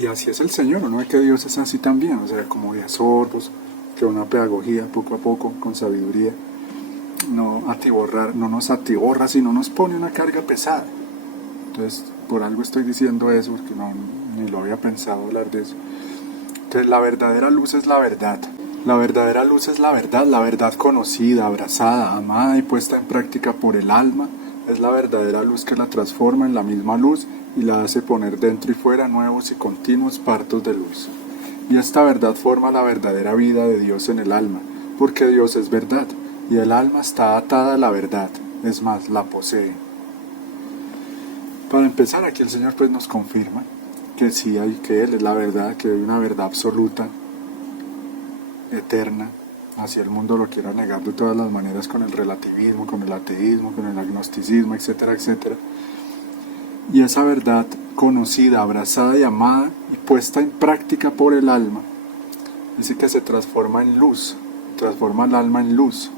Y así es el Señor, ¿no? Es que Dios es así también, o sea, como de sorbos, que una pedagogía poco a poco, con sabiduría, no nos atiborra, sino nos pone una carga pesada. Entonces, por algo estoy diciendo eso, porque ni lo había pensado hablar de eso. Entonces, la verdadera luz es la verdad. La verdadera luz es la verdad conocida, abrazada, amada y puesta en práctica por el alma. Es la verdadera luz que la transforma en la misma luz y la hace poner dentro y fuera nuevos y continuos partos de luz. Y esta verdad forma la verdadera vida de Dios en el alma, porque Dios es verdad, y el alma está atada a la verdad, es más, la posee. Para empezar, aquí el Señor pues nos confirma que sí que Él es la verdad, que hay una verdad absoluta, eterna, así el mundo lo quiera negar de todas las maneras, con el relativismo, con el ateísmo, con el agnosticismo, etcétera, etcétera. Y esa verdad conocida, abrazada y amada y puesta en práctica por el alma, dice que se transforma en luz, transforma el alma en luz,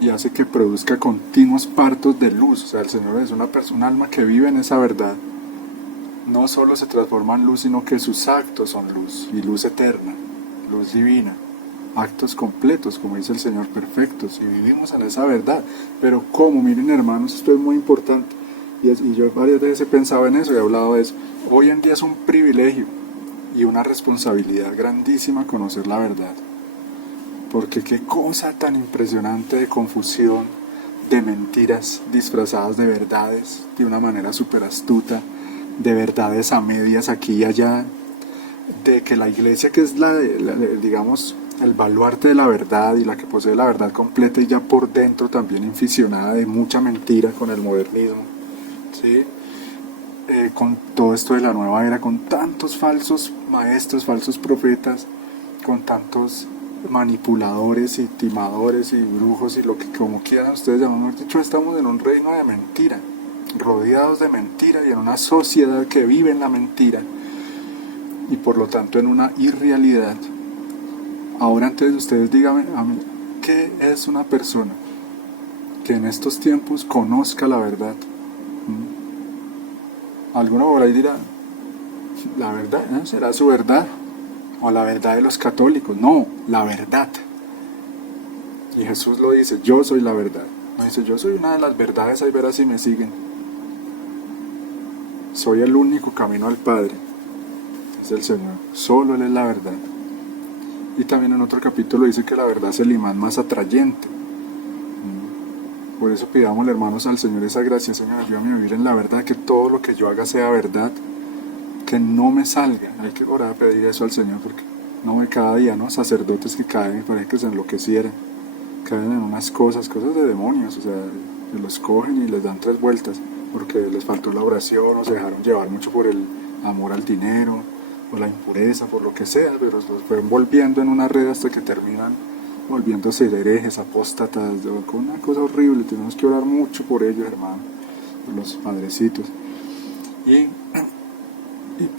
y hace que produzca continuos partos de luz. O sea, el Señor es un alma que vive en esa verdad, no solo se transforma en luz, sino que sus actos son luz, y luz eterna, luz divina, actos completos, como dice el Señor, perfectos, y vivimos en esa verdad. Pero ¿cómo? Miren, hermanos, esto es muy importante, y yo varias veces he pensado en eso y he hablado de eso. Hoy en día es un privilegio y una responsabilidad grandísima conocer la verdad, porque qué cosa tan impresionante de confusión, de mentiras disfrazadas de verdades de una manera súper astuta, de verdades a medias aquí y allá, de que la iglesia, que es digamos, el baluarte de la verdad y la que posee la verdad completa, y ya por dentro también inficionada de mucha mentira con el modernismo, ¿sí? Con todo esto de la nueva era, con tantos falsos maestros, falsos profetas, con tantos manipuladores y timadores y brujos y lo que como quieran ustedes llamar. Dicho, estamos en un reino de mentira, rodeados de mentira, y en una sociedad que vive en la mentira y por lo tanto en una irrealidad. Ahora, entonces, ustedes díganme a mí, ¿qué es una persona que en estos tiempos conozca la verdad? Alguno por ahí dirá, la verdad, ¿no? ¿Será su verdad? O la verdad de los católicos. No, la verdad. Y Jesús lo dice, yo soy la verdad. No dice, yo soy una de las verdades, ahí verás si me siguen. Soy el único camino al Padre, dice el Señor. Solo Él es la verdad. Y también en otro capítulo dice que la verdad es el imán más atrayente. Por eso pidámosle, hermanos, al Señor esa gracia. Señor, ayúdame a vivir en la verdad, que todo lo que yo haga sea verdad, que no me salga. Hay que orar a pedir eso al Señor, porque no ve cada día, ¿no? Sacerdotes que caen, parece que se enloquecieran, caen en unas cosas de demonios, o sea, que los cogen y les dan 3 vueltas, porque les faltó la oración, o se dejaron llevar mucho por el amor al dinero, o la impureza, por lo que sea, pero los fueron volviendo en una red hasta que terminan volviéndose herejes, apóstatas, con una cosa horrible. Tenemos que orar mucho por ellos, hermano, por los padrecitos,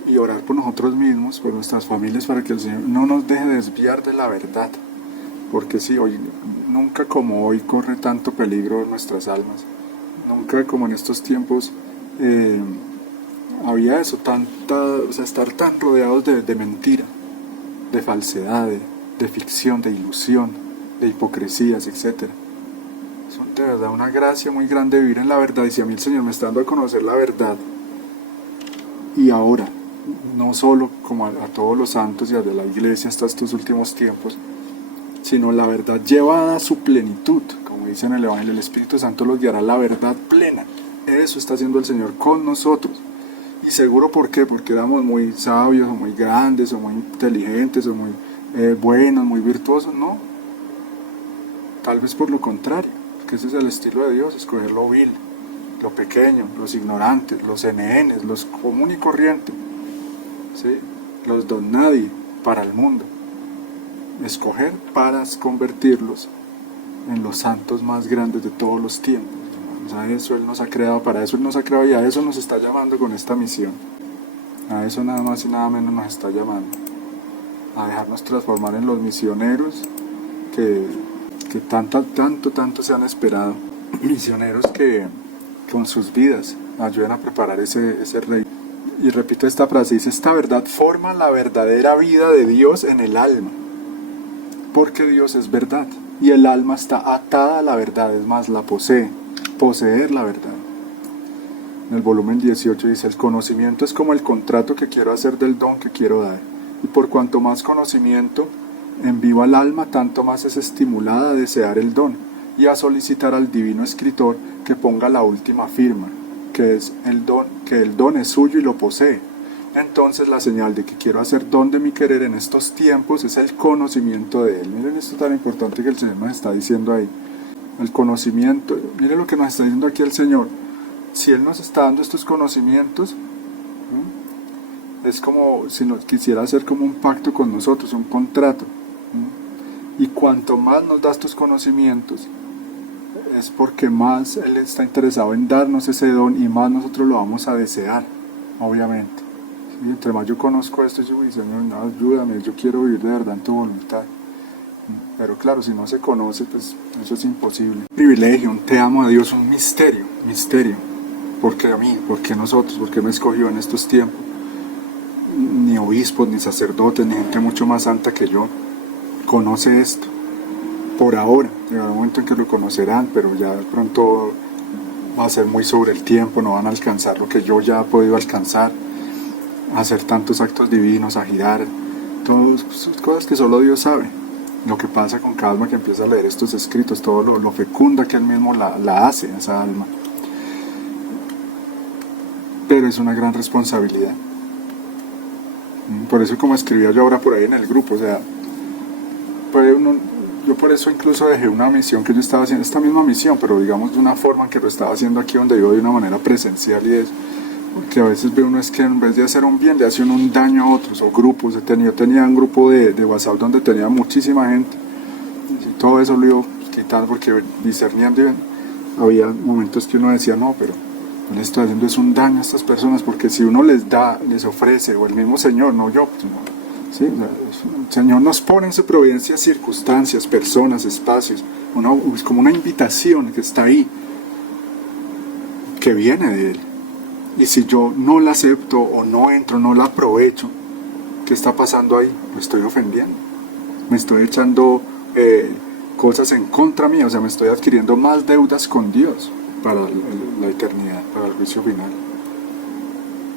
y orar por nosotros mismos, por nuestras familias, para que el Señor no nos deje desviar de la verdad, porque sí, hoy, nunca como hoy corre tanto peligro en nuestras almas, nunca como en estos tiempos había eso, o sea, estar tan rodeados de mentira, de falsedad, de ficción, de ilusión, de hipocresías, etc. Es de verdad una gracia muy grande vivir en la verdad. Y si a mí el Señor me está dando a conocer la verdad, y ahora, no solo como a todos los santos y a de la iglesia hasta estos últimos tiempos, sino la verdad llevada a su plenitud, como dice en el Evangelio, el Espíritu Santo los guiará a la verdad plena. Eso está haciendo el Señor con nosotros. Y seguro, ¿por qué? Porque éramos muy sabios, o muy grandes, o muy inteligentes, o muy buenos, muy virtuosos. No, tal vez por lo contrario, que ese es el estilo de Dios, escoger lo vil, lo pequeño, los ignorantes, los NNs, los común y corriente, ¿sí? Los don nadie para el mundo, escoger para convertirlos en los santos más grandes de todos los tiempos. O sea, eso Él nos ha creado, para eso Él nos ha creado, y a eso nos está llamando con esta misión. A eso nada más y nada menos nos está llamando, a dejarnos transformar en los misioneros que tanto se han esperado. Misioneros que con sus vidas ayuden a preparar ese reino. Y repito esta frase, dice, esta verdad forma la verdadera vida de Dios en el alma, porque Dios es verdad y el alma está atada a la verdad, es más, la posee. Poseer la verdad. En el volumen 18 dice, el conocimiento es como el contrato que quiero hacer del don que quiero dar, y por cuanto más conocimiento envío al alma, tanto más es estimulada a desear el don y a solicitar al divino escritor que ponga la última firma, que el don es suyo y lo posee. Entonces la señal de que quiero hacer don de mi querer en estos tiempos es el conocimiento de Él. Miren esto tan importante que el Señor nos está diciendo ahí. El conocimiento, mire lo que nos está diciendo aquí el Señor. Si Él nos está dando estos conocimientos, es como si nos quisiera hacer como un pacto con nosotros, un contrato. Y cuanto más nos das tus conocimientos, es porque más Él está interesado en darnos ese don, y más nosotros lo vamos a desear, obviamente. ¿Sí? Entre más yo conozco esto, yo digo, Señor, no, ayúdame, yo quiero vivir de verdad en tu voluntad. Pero claro, si no se conoce, pues eso es imposible. Un privilegio, un te amo a Dios, un misterio. ¿Por qué a mí? ¿Por qué nosotros? ¿Por qué me escogió en estos tiempos? Ni obispos, ni sacerdotes, ni gente mucho más santa que yo conoce esto. Por ahora, llegará un momento en que lo conocerán, pero ya de pronto va a ser muy sobre el tiempo, no van a alcanzar lo que yo ya he podido alcanzar, a hacer tantos actos divinos, a girar, todas cosas que solo Dios sabe. Lo que pasa con cada alma que empieza a leer estos escritos, todo lo fecunda que Él mismo la hace, esa alma. Pero es una gran responsabilidad. Por eso, como escribía yo ahora por ahí en el grupo, o sea, yo por eso incluso dejé una misión que yo estaba haciendo, esta misma misión, pero digamos de una forma en que lo estaba haciendo aquí donde yo de una manera presencial, y es porque a veces ve uno es que en vez de hacer un bien le hace uno un daño a otros o grupos. Yo tenía un grupo de WhatsApp donde tenía muchísima gente y todo eso lo iba quitando porque discerniendo había momentos que uno decía no, pero yo le estoy haciendo es un daño a estas personas, porque si uno les da, les ofrece, o el mismo Señor, no yo, ¿sí? El Señor nos pone en su providencia circunstancias, personas, espacios, es como una invitación que está ahí, que viene de Él. Y si yo no la acepto o no entro, no la aprovecho, ¿qué está pasando ahí? Me estoy ofendiendo, me estoy echando cosas en contra mía, o sea, me estoy adquiriendo más deudas con Dios para la eternidad, para el juicio final.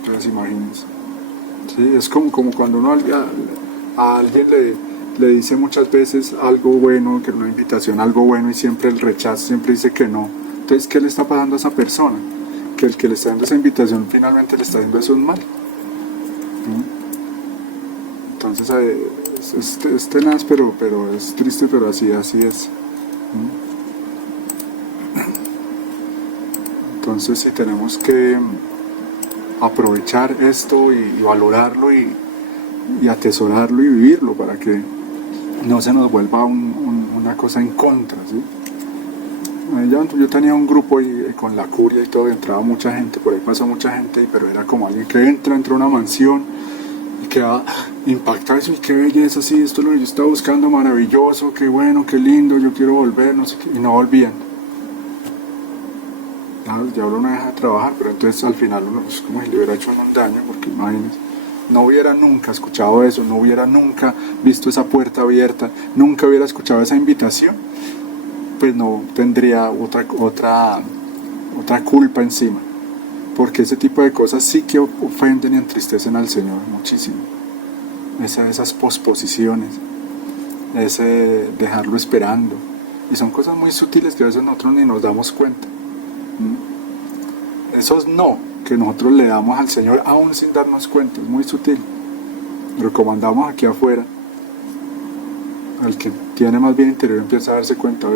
Entonces imagínense. Sí, es como cuando uno a alguien le dice muchas veces algo bueno, que una invitación, algo bueno, y siempre el rechazo, siempre dice que no. Entonces, ¿qué le está pasando a esa persona? Que el que le está dando esa invitación finalmente le está haciendo eso un mal. Entonces es tenaz, pero es triste, pero así es. Entonces sí tenemos que aprovechar esto y valorarlo y atesorarlo y vivirlo para que no se nos vuelva una cosa en contra, ¿sí? Yo tenía un grupo y con la curia y todo, y entraba mucha gente, por ahí pasó mucha gente, pero era como alguien que entra a una mansión y queda impactado, y qué belleza, sí, esto es lo que yo estaba buscando, maravilloso, qué bueno, qué lindo, yo quiero volver, no sé qué, y no volvían. Ya uno no deja de trabajar, pero entonces al final uno es como si le hubiera hecho un daño, porque imagínense, no hubiera nunca escuchado eso, no hubiera nunca visto esa puerta abierta, nunca hubiera escuchado esa invitación, pues no tendría otra culpa encima, porque ese tipo de cosas sí que ofenden y entristecen al Señor muchísimo. Esas posposiciones, ese dejarlo esperando, y son cosas muy sutiles que a veces nosotros ni nos damos cuenta. Esos no que nosotros le damos al Señor aún sin darnos cuenta, es muy sutil, pero como andamos aquí afuera, el que tiene más bien interior empieza a darse cuenta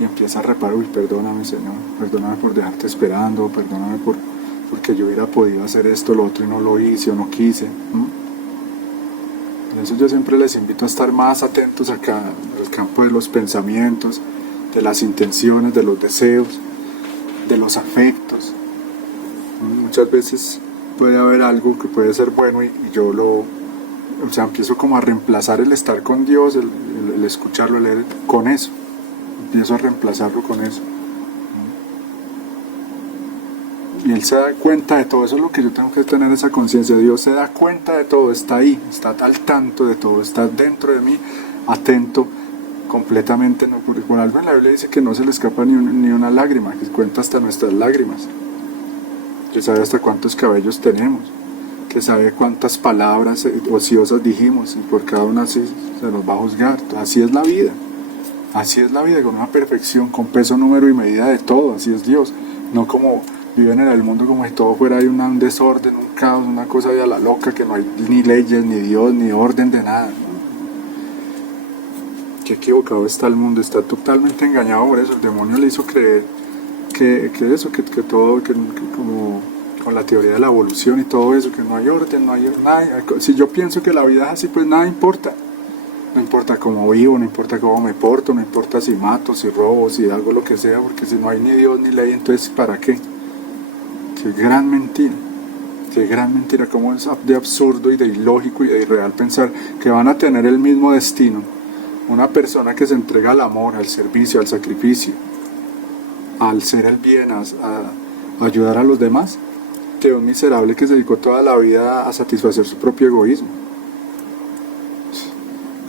y empieza a reparar, perdóname Señor, perdóname por dejarte esperando, perdóname porque yo hubiera podido hacer esto, lo otro y no lo hice o no quise. Por eso yo siempre les invito a estar más atentos acá en el campo de los pensamientos, de las intenciones, de los deseos, de los afectos. Muchas veces puede haber algo que puede ser bueno y yo empiezo como a reemplazar el estar con Dios, el escucharlo, el leer con eso. Empiezo a reemplazarlo con eso. Y Él se da cuenta de todo, eso es lo que yo tengo que tener, esa conciencia. Dios se da cuenta de todo, está ahí, está al tanto de todo, está dentro de mí, atento completamente. No, porque por algo en la Biblia dice que no se le escapa ni una lágrima, que cuenta hasta nuestras lágrimas, que sabe hasta cuántos cabellos tenemos, que sabe cuántas palabras ociosas dijimos, y por cada una así se nos va a juzgar. Así es la vida, con una perfección, con peso, número y medida de todo. Así es Dios, no como viven en el mundo como si todo fuera ahí un desorden, un caos, una cosa de a la loca, que no hay ni leyes, ni Dios, ni orden de nada. Qué equivocado está el mundo, está totalmente engañado por eso. El demonio le hizo creer que todo, que como con la teoría de la evolución y todo eso, que no hay orden, no hay nada. Si yo pienso que la vida es así, pues nada importa. No importa cómo vivo, no importa cómo me porto, no importa si mato, si robo, si hago lo que sea, porque si no hay ni Dios ni ley, entonces ¿para qué? Qué gran mentira, cómo es de absurdo y de ilógico y de irreal pensar que van a tener el mismo destino una persona que se entrega al amor, al servicio, al sacrificio, al ser el bien, ayudar a los demás que un miserable que se dedicó toda la vida a satisfacer su propio egoísmo.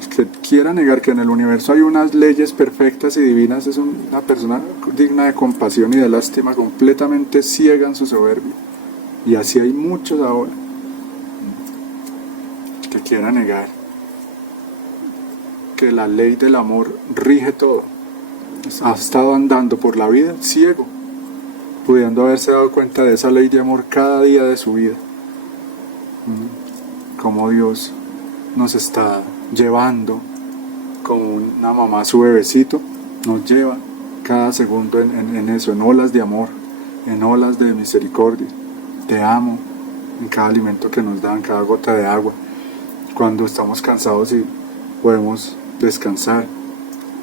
El que quiera negar que en el universo hay unas leyes perfectas y divinas es una persona digna de compasión y de lástima, completamente ciega en su soberbia. Y así hay muchos ahora. El que quiera negar que la ley del amor rige todo, ha estado andando por la vida ciego, pudiendo haberse dado cuenta de esa ley de amor cada día de su vida. Como Dios nos está llevando, como una mamá a su bebecito, nos lleva cada segundo en eso, en olas de amor, en olas de misericordia. Te amo en cada alimento que nos dan, cada gota de agua. Cuando estamos cansados y podemos descansar,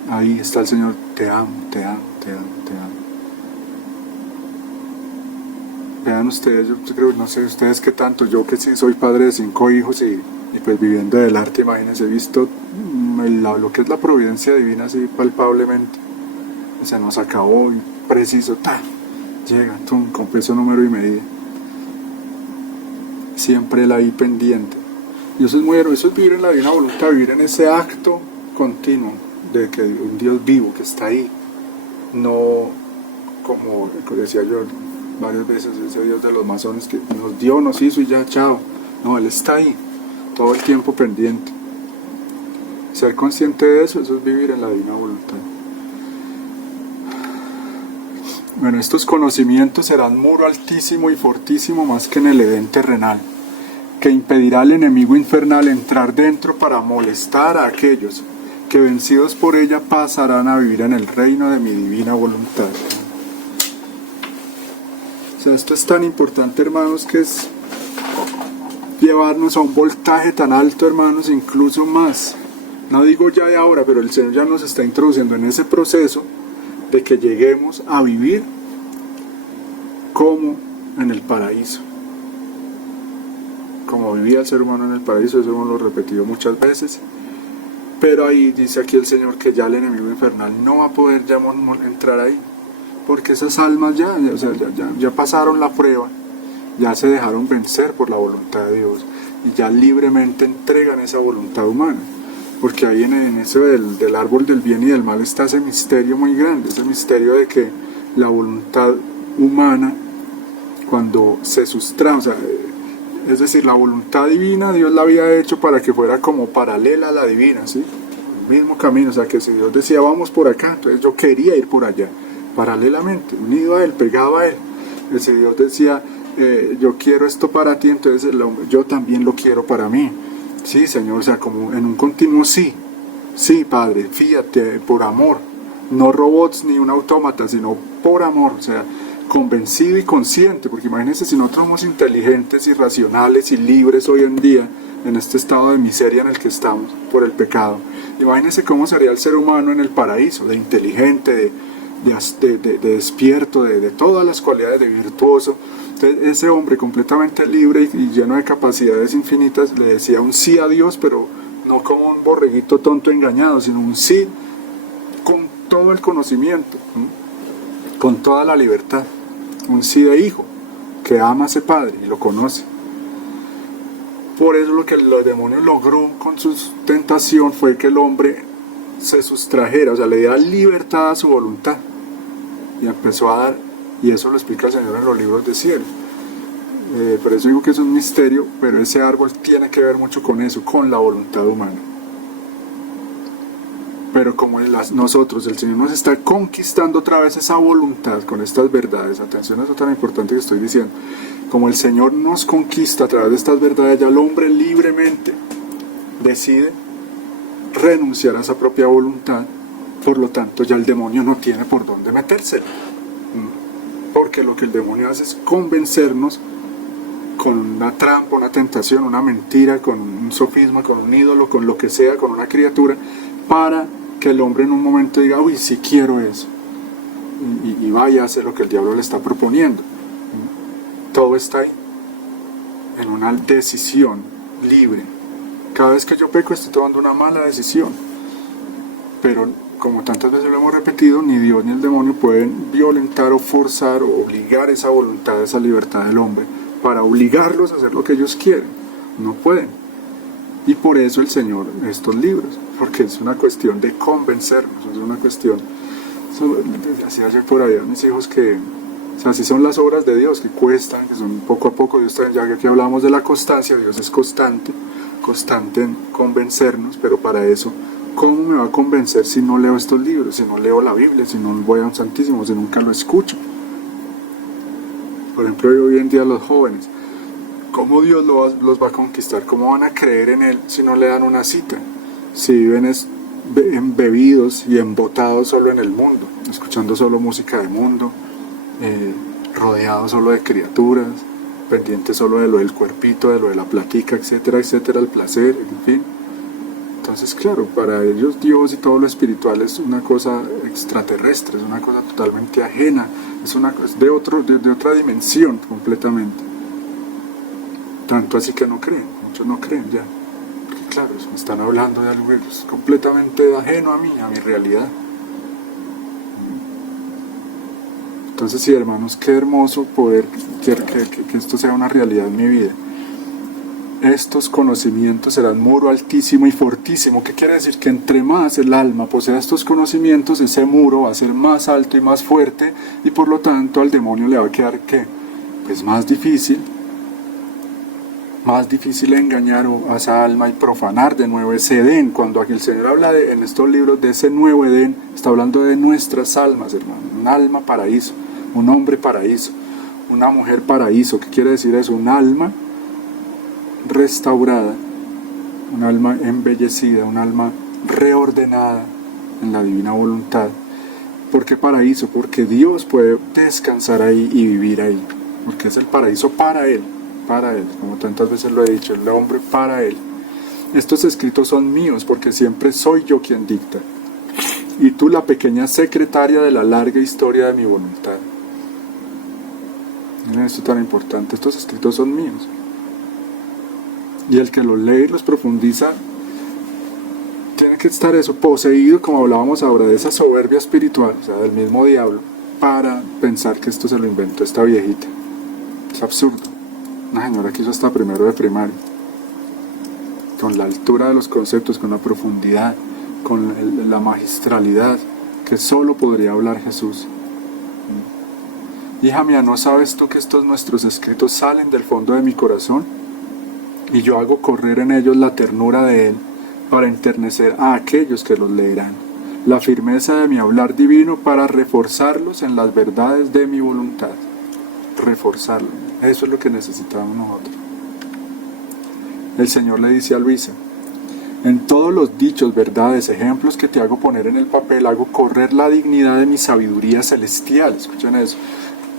ahí está el Señor. Te amo, te amo, te amo, te amo. Vean ustedes, yo creo, no sé ustedes qué tanto, yo que sí soy padre de 5 hijos y pues viviendo del arte, imagínense, he visto lo que es la providencia divina así palpablemente. Se nos acabó y preciso, llega, con peso, número y medida. Siempre él ahí pendiente. Y eso es muy hermoso, eso es vivir en la divina voluntad, vivir en ese acto continuo de que un Dios vivo que está ahí, no como decía yo varias veces, ese Dios de los masones que nos dio, nos hizo y ya, chao. No, Él está ahí, todo el tiempo pendiente. Ser consciente de eso es vivir en la divina voluntad. Bueno, estos conocimientos serán muro altísimo y fortísimo más que en el Edén terrenal, que impedirá al enemigo infernal entrar dentro para molestar a aquellos que vencidos por ella pasarán a vivir en el reino de mi divina voluntad. O sea, esto es tan importante, hermanos, que es llevarnos a un voltaje tan alto, hermanos, incluso más. No digo ya de ahora, pero el Señor ya nos está introduciendo en ese proceso de que lleguemos a vivir como en el paraíso. Como vivía el ser humano en el paraíso, eso hemos lo repetido muchas veces. Pero ahí dice aquí el Señor que ya el enemigo infernal no va a poder ya entrar ahí, porque esas almas ya pasaron la prueba, ya se dejaron vencer por la voluntad de Dios y ya libremente entregan esa voluntad humana, porque ahí en ese del árbol del bien y del mal está ese misterio muy grande, ese misterio de que la voluntad humana, cuando se sustrae, es decir, la voluntad divina Dios la había hecho para que fuera como paralela a la divina, ¿sí? El mismo camino, o sea que si Dios decía vamos por acá, entonces yo quería ir por allá, paralelamente, unido a Él, pegado a Él. Y si Dios decía yo quiero esto para ti, entonces yo también lo quiero para mí. Sí, Señor, o sea, como en un continuo sí, Padre, fíjate, por amor, no robots ni un autómata, sino por amor, o sea, convencido y consciente, porque imagínense si nosotros somos inteligentes y racionales y libres hoy en día, en este estado de miseria en el que estamos por el pecado, imagínense cómo sería el ser humano en el paraíso, de inteligente, de despierto, de todas las cualidades, de virtuoso. Entonces ese hombre completamente libre y lleno de capacidades infinitas le decía un sí a Dios, pero no como un borreguito tonto engañado, sino un sí con todo el conocimiento, con toda la libertad, un sí de hijo que ama a ese padre y lo conoce. Por eso lo que los demonios logró con su tentación fue que el hombre se sustrajera, o sea, le diera libertad a su voluntad y empezó a dar, y eso lo explica el Señor en los libros de cielo. Por eso digo que es un misterio, pero ese árbol tiene que ver mucho con eso, con la voluntad humana. Pero como nosotros, el Señor nos está conquistando otra vez esa voluntad con estas verdades. Atención a eso tan importante que estoy diciendo. Como el Señor nos conquista a través de estas verdades, ya el hombre libremente decide renunciar a esa propia voluntad. Por lo tanto, ya el demonio no tiene por dónde meterse. Porque lo que el demonio hace es convencernos con una trampa, una tentación, una mentira, con un sofisma, con un ídolo, con lo que sea, con una criatura, para que el hombre en un momento diga, uy, sí quiero eso, y vaya a hacer lo que el diablo le está proponiendo. Todo está ahí, en una decisión libre. Cada vez que yo peco estoy tomando una mala decisión, pero como tantas veces lo hemos repetido, ni Dios ni el demonio pueden violentar o forzar o obligar esa voluntad, esa libertad del hombre, para obligarlos a hacer lo que ellos quieren. No pueden. Y por eso el Señor, estos libros, porque es una cuestión de convencernos, es una cuestión, decía ayer por ahí a mis hijos que, o sea, así son las obras de Dios, que cuestan, que son poco a poco. Dios también, ya que aquí hablamos de la constancia, Dios es constante en convencernos, pero para eso, ¿cómo me va a convencer si no leo estos libros, si no leo la Biblia, si no voy a un Santísimo, si nunca lo escucho? Por ejemplo, hoy en día los jóvenes, ¿cómo Dios los va a conquistar? ¿Cómo van a creer en Él si no le dan una cita? Si viven embebidos y embotados solo en el mundo, escuchando solo música de mundo, rodeados solo de criaturas, pendientes solo de lo del cuerpito, de lo de la platica, etcétera, etcétera, el placer, en fin. Entonces, claro, para ellos Dios y todo lo espiritual es una cosa extraterrestre, es una cosa totalmente ajena, es de otra dimensión completamente. Tanto así que no creen, muchos no creen ya. Porque claro, me están hablando de algo que es completamente ajeno a mí, a mi realidad. Entonces sí, hermanos, qué hermoso poder que esto sea una realidad en mi vida. Estos conocimientos serán muro altísimo y fortísimo. ¿Qué quiere decir? Que entre más el alma posea estos conocimientos, ese muro va a ser más alto y más fuerte, y por lo tanto al demonio le va a quedar, ¿qué? Pues más difícil engañar a esa alma y profanar de nuevo ese Edén. Cuando aquí el Señor habla en estos libros de ese nuevo Edén, está hablando de nuestras almas, hermano. Un alma paraíso, un hombre paraíso, una mujer paraíso. ¿Qué quiere decir eso? Un alma restaurada, un alma embellecida, un alma reordenada en la divina voluntad. ¿Por qué paraíso? Porque Dios puede descansar ahí y vivir ahí, porque es el paraíso para Él, como tantas veces lo he dicho, el hombre para Él. Estos escritos son míos porque siempre soy yo quien dicta, y tú la pequeña secretaria de la larga historia de mi voluntad. Miren esto tan importante, estos escritos son míos. Y el que los lee y los profundiza tiene que estar eso, poseído, como hablábamos ahora, de esa soberbia espiritual, o sea, del mismo diablo, para pensar que esto se lo inventó esta viejita. Es absurdo. Una señora que hizo hasta primero de primaria, con la altura de los conceptos, con la profundidad, con la magistralidad que solo podría hablar Jesús. Hija mía, ¿no sabes tú que estos nuestros escritos salen del fondo de mi corazón? Y yo hago correr en ellos la ternura de Él, para enternecer a aquellos que los leerán, la firmeza de mi hablar divino para reforzarlos en las verdades de mi voluntad. Reforzarlos, eso es lo que necesitamos nosotros. El Señor le dice a Luisa: en todos los dichos, verdades, ejemplos que te hago poner en el papel, hago correr la dignidad de mi sabiduría celestial. Escuchen eso.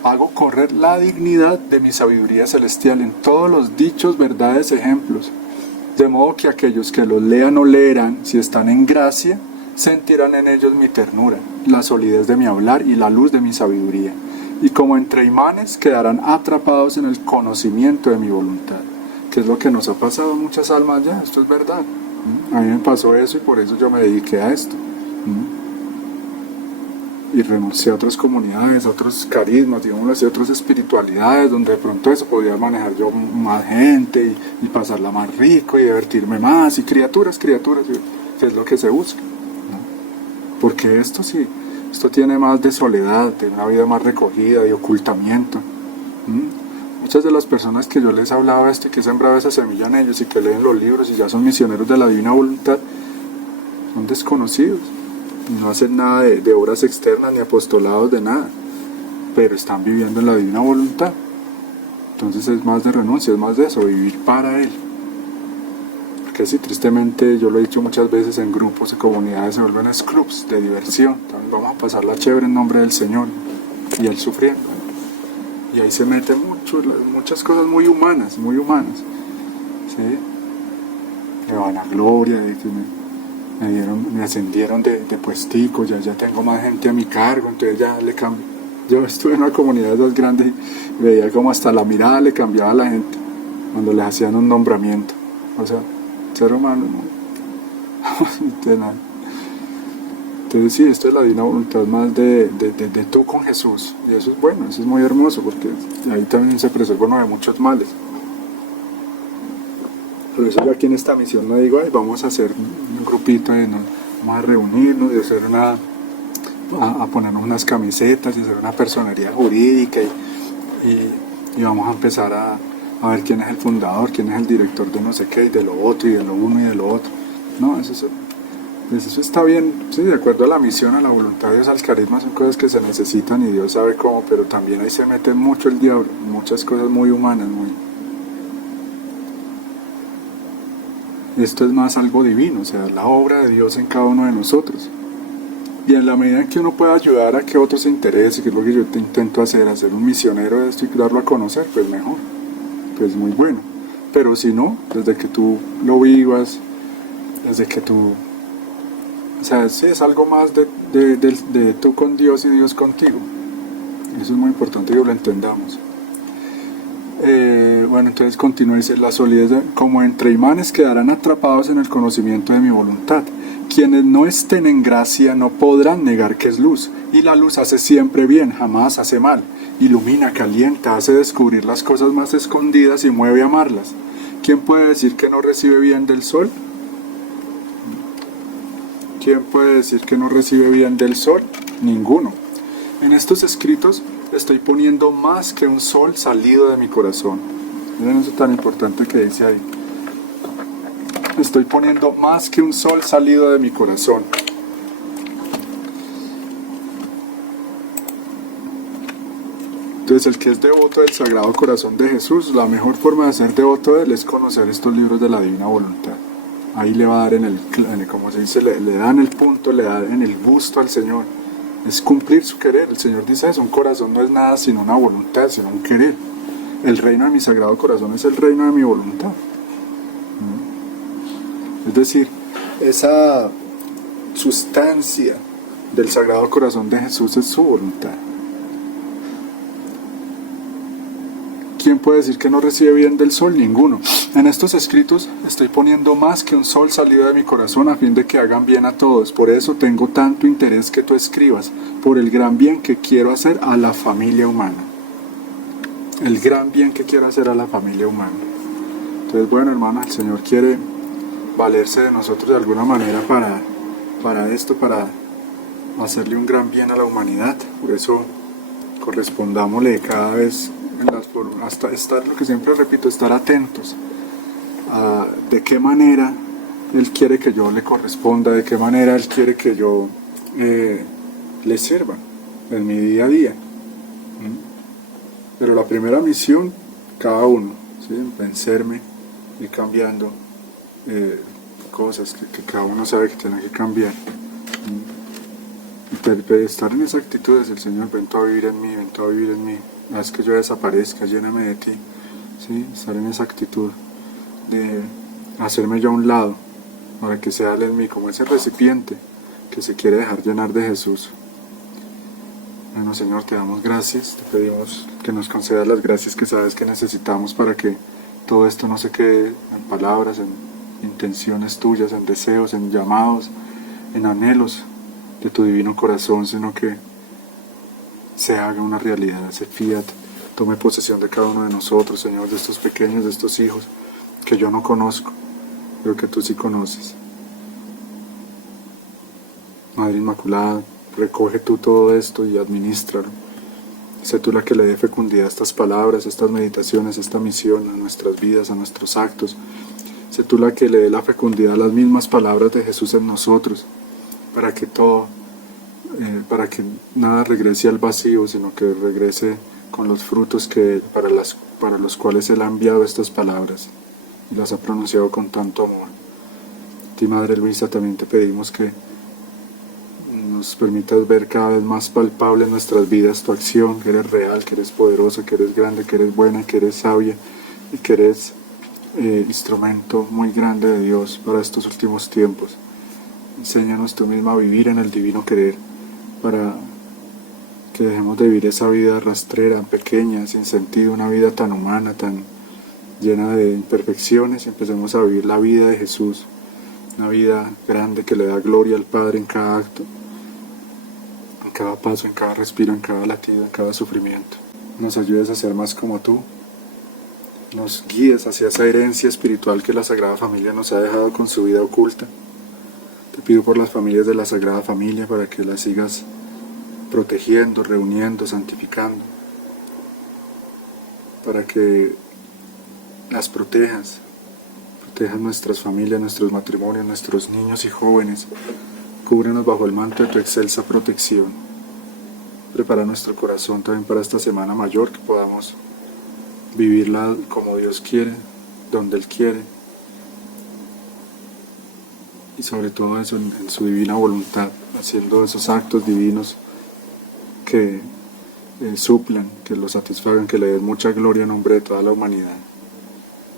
Hago correr la dignidad de mi sabiduría celestial en todos los dichos, verdades, ejemplos. De modo que aquellos que los lean o leerán, si están en gracia, sentirán en ellos mi ternura, la solidez de mi hablar y la luz de mi sabiduría. Y como entre imanes quedarán atrapados en el conocimiento de mi voluntad. Que es lo que nos ha pasado a muchas almas ya, esto es verdad. A mí me pasó eso y por eso yo me dediqué a esto. Y renuncié a otras comunidades, a otros carismas, digámoslo así, a otras espiritualidades, donde de pronto eso podía manejar yo más gente y pasarla más rico y divertirme más, y criaturas, que es lo que se busca, ¿no? Porque esto sí, esto tiene más de soledad, tiene una vida más recogida, de ocultamiento. Muchas de las personas que yo les hablaba esto y que he sembrado esa semilla en ellos y que leen los libros y ya son misioneros de la divina voluntad, son desconocidos. No hacen nada de obras externas ni apostolados de nada, pero están viviendo en la divina voluntad. Entonces es más de renuncia, es más de eso, vivir para Él. Porque si tristemente, yo lo he dicho muchas veces en grupos y comunidades, se vuelven clubs de diversión. Entonces vamos a pasarla chévere en nombre del Señor, y Él sufriendo. Y ahí se meten muchas cosas muy humanas, ¿sí? De vanagloria, de que me ascendieron de puestico, ya tengo más gente a mi cargo, entonces ya le cambio. Yo estuve en una comunidad de esas grandes y veía como hasta la mirada le cambiaba a la gente cuando les hacían un nombramiento. O sea, ser humano, ¿no? Te Entonces sí, esto es la divina voluntad más de tú con Jesús. Y eso es bueno, eso es muy hermoso, porque ahí también se preserva uno de muchos males. Por eso yo aquí en esta misión no digo, ay, vamos a hacer un grupito, vamos a reunirnos y hacer a ponernos unas camisetas y hacer una personería jurídica y vamos a empezar a ver quién es el fundador, quién es el director de no sé qué, y de lo otro, y de lo uno y de lo otro. No, pues eso está bien, sí, de acuerdo a la misión, a la voluntad de Dios, al carisma, son cosas que se necesitan y Dios sabe cómo, pero también ahí se mete mucho el diablo, muchas cosas muy humanas, Esto es más algo divino, o sea, la obra de Dios en cada uno de nosotros. Y en la medida en que uno pueda ayudar a que otros se interese, que es lo que yo intento hacer un misionero de esto y darlo a conocer, pues mejor, pues muy bueno. Pero si no, desde que tú lo vivas, desde que tú, o sea, sí es algo más de tú con Dios y Dios contigo. Eso es muy importante que lo entendamos. Bueno, entonces continúa, dice, la solidez como entre imanes quedarán atrapados en el conocimiento de mi voluntad. Quienes no estén en gracia no podrán negar que es luz, y la luz hace siempre bien, jamás hace mal. Ilumina, calienta, hace descubrir las cosas más escondidas y mueve a amarlas. ¿Quién puede decir que no recibe bien del sol? ¿Quién puede decir que no recibe bien del sol? Ninguno. En estos escritos estoy poniendo más que un sol salido de mi corazón. Miren eso tan importante que dice ahí. Estoy poniendo más que un sol salido de mi corazón. Entonces el que es devoto del Sagrado Corazón de Jesús, la mejor forma de ser devoto de él es conocer estos libros de la Divina Voluntad. Ahí le va a dar como se dice, le dan el punto, le dan en el gusto al Señor. Es cumplir su querer. El Señor dice eso, un corazón no es nada sino una voluntad, sino un querer. El reino de mi Sagrado Corazón es el reino de mi voluntad. Es decir, esa sustancia del Sagrado Corazón de Jesús es su voluntad. ¿Quién puede decir que no recibe bien del sol? Ninguno. En estos escritos estoy poniendo más que un sol salido de mi corazón a fin de que hagan bien a todos. Por eso tengo tanto interés que tú escribas, por el gran bien que quiero hacer a la familia humana. El gran bien que quiero hacer a la familia humana. Entonces, bueno, hermanos, el Señor quiere valerse de nosotros de alguna manera para esto, para hacerle un gran bien a la humanidad. Por eso correspondámosle cada vez hasta estar, lo que siempre repito, estar atentos a de qué manera Él quiere que yo le corresponda, de qué manera Él quiere que yo le sirva en mi día a día. Pero la primera misión, cada uno, ¿sí? Vencerme, ir cambiando cosas que cada uno sabe que tiene que cambiar. Estar en esa actitud es el Señor, ven tú a vivir en mí, ven tú a vivir en mí. Haz que yo desaparezca, lléname de ti. ¿Sí? Estar en esa actitud de hacerme yo a un lado, para que sea Él en mí, como ese recipiente que se quiere dejar llenar de Jesús. Bueno, Señor, te damos gracias, te pedimos que nos concedas las gracias que sabes que necesitamos para que todo esto no se quede en palabras, en intenciones tuyas, en deseos, en llamados, en anhelos de tu divino corazón, sino que se haga una realidad, ese fiat tome posesión de cada uno de nosotros, Señor, de estos pequeños, de estos hijos que yo no conozco, pero que tú sí conoces. Madre Inmaculada, recoge tú todo esto y adminístralo. Sé tú la que le dé fecundidad a estas palabras, a estas meditaciones, a esta misión, a nuestras vidas, a nuestros actos. Sé tú la que le dé la fecundidad a las mismas palabras de Jesús en nosotros, para que todo, para que nada regrese al vacío, sino que regrese con los frutos para los cuales Él ha enviado estas palabras y las ha pronunciado con tanto amor. A ti, Madre Luisa, también te pedimos que nos permitas ver cada vez más palpable en nuestras vidas tu acción, que eres real, que eres poderosa, que eres grande, que eres buena, que eres sabia y que eres instrumento muy grande de Dios para estos últimos tiempos. Enséñanos tú misma a vivir en el divino querer, para que dejemos de vivir esa vida rastrera, pequeña, sin sentido, una vida tan humana, tan llena de imperfecciones, y empecemos a vivir la vida de Jesús, una vida grande que le da gloria al Padre en cada acto, cada paso, en cada respiro, en cada latido, en cada sufrimiento. Nos ayudes a ser más como tú. Nos guíes hacia esa herencia espiritual que la Sagrada Familia nos ha dejado con su vida oculta. Te pido por las familias de la Sagrada Familia para que las sigas protegiendo, reuniendo, santificando, para que las protejas nuestras familias, nuestros matrimonios, nuestros niños y jóvenes. Cúbrenos bajo el manto de tu excelsa protección. Prepara nuestro corazón también para esta Semana Mayor, que podamos vivirla como Dios quiere, donde Él quiere, y sobre todo eso en su divina voluntad, haciendo esos actos divinos que suplan, que lo satisfagan, que le den mucha gloria en nombre de toda la humanidad.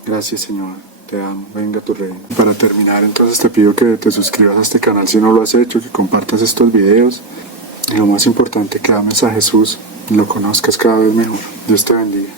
Gracias, Señor, te amo, venga tu reino. Para terminar, entonces te pido que te suscribas a este canal si no lo has hecho, que compartas estos videos y lo más importante, que ames a Jesús y lo conozcas cada vez mejor. Dios te bendiga.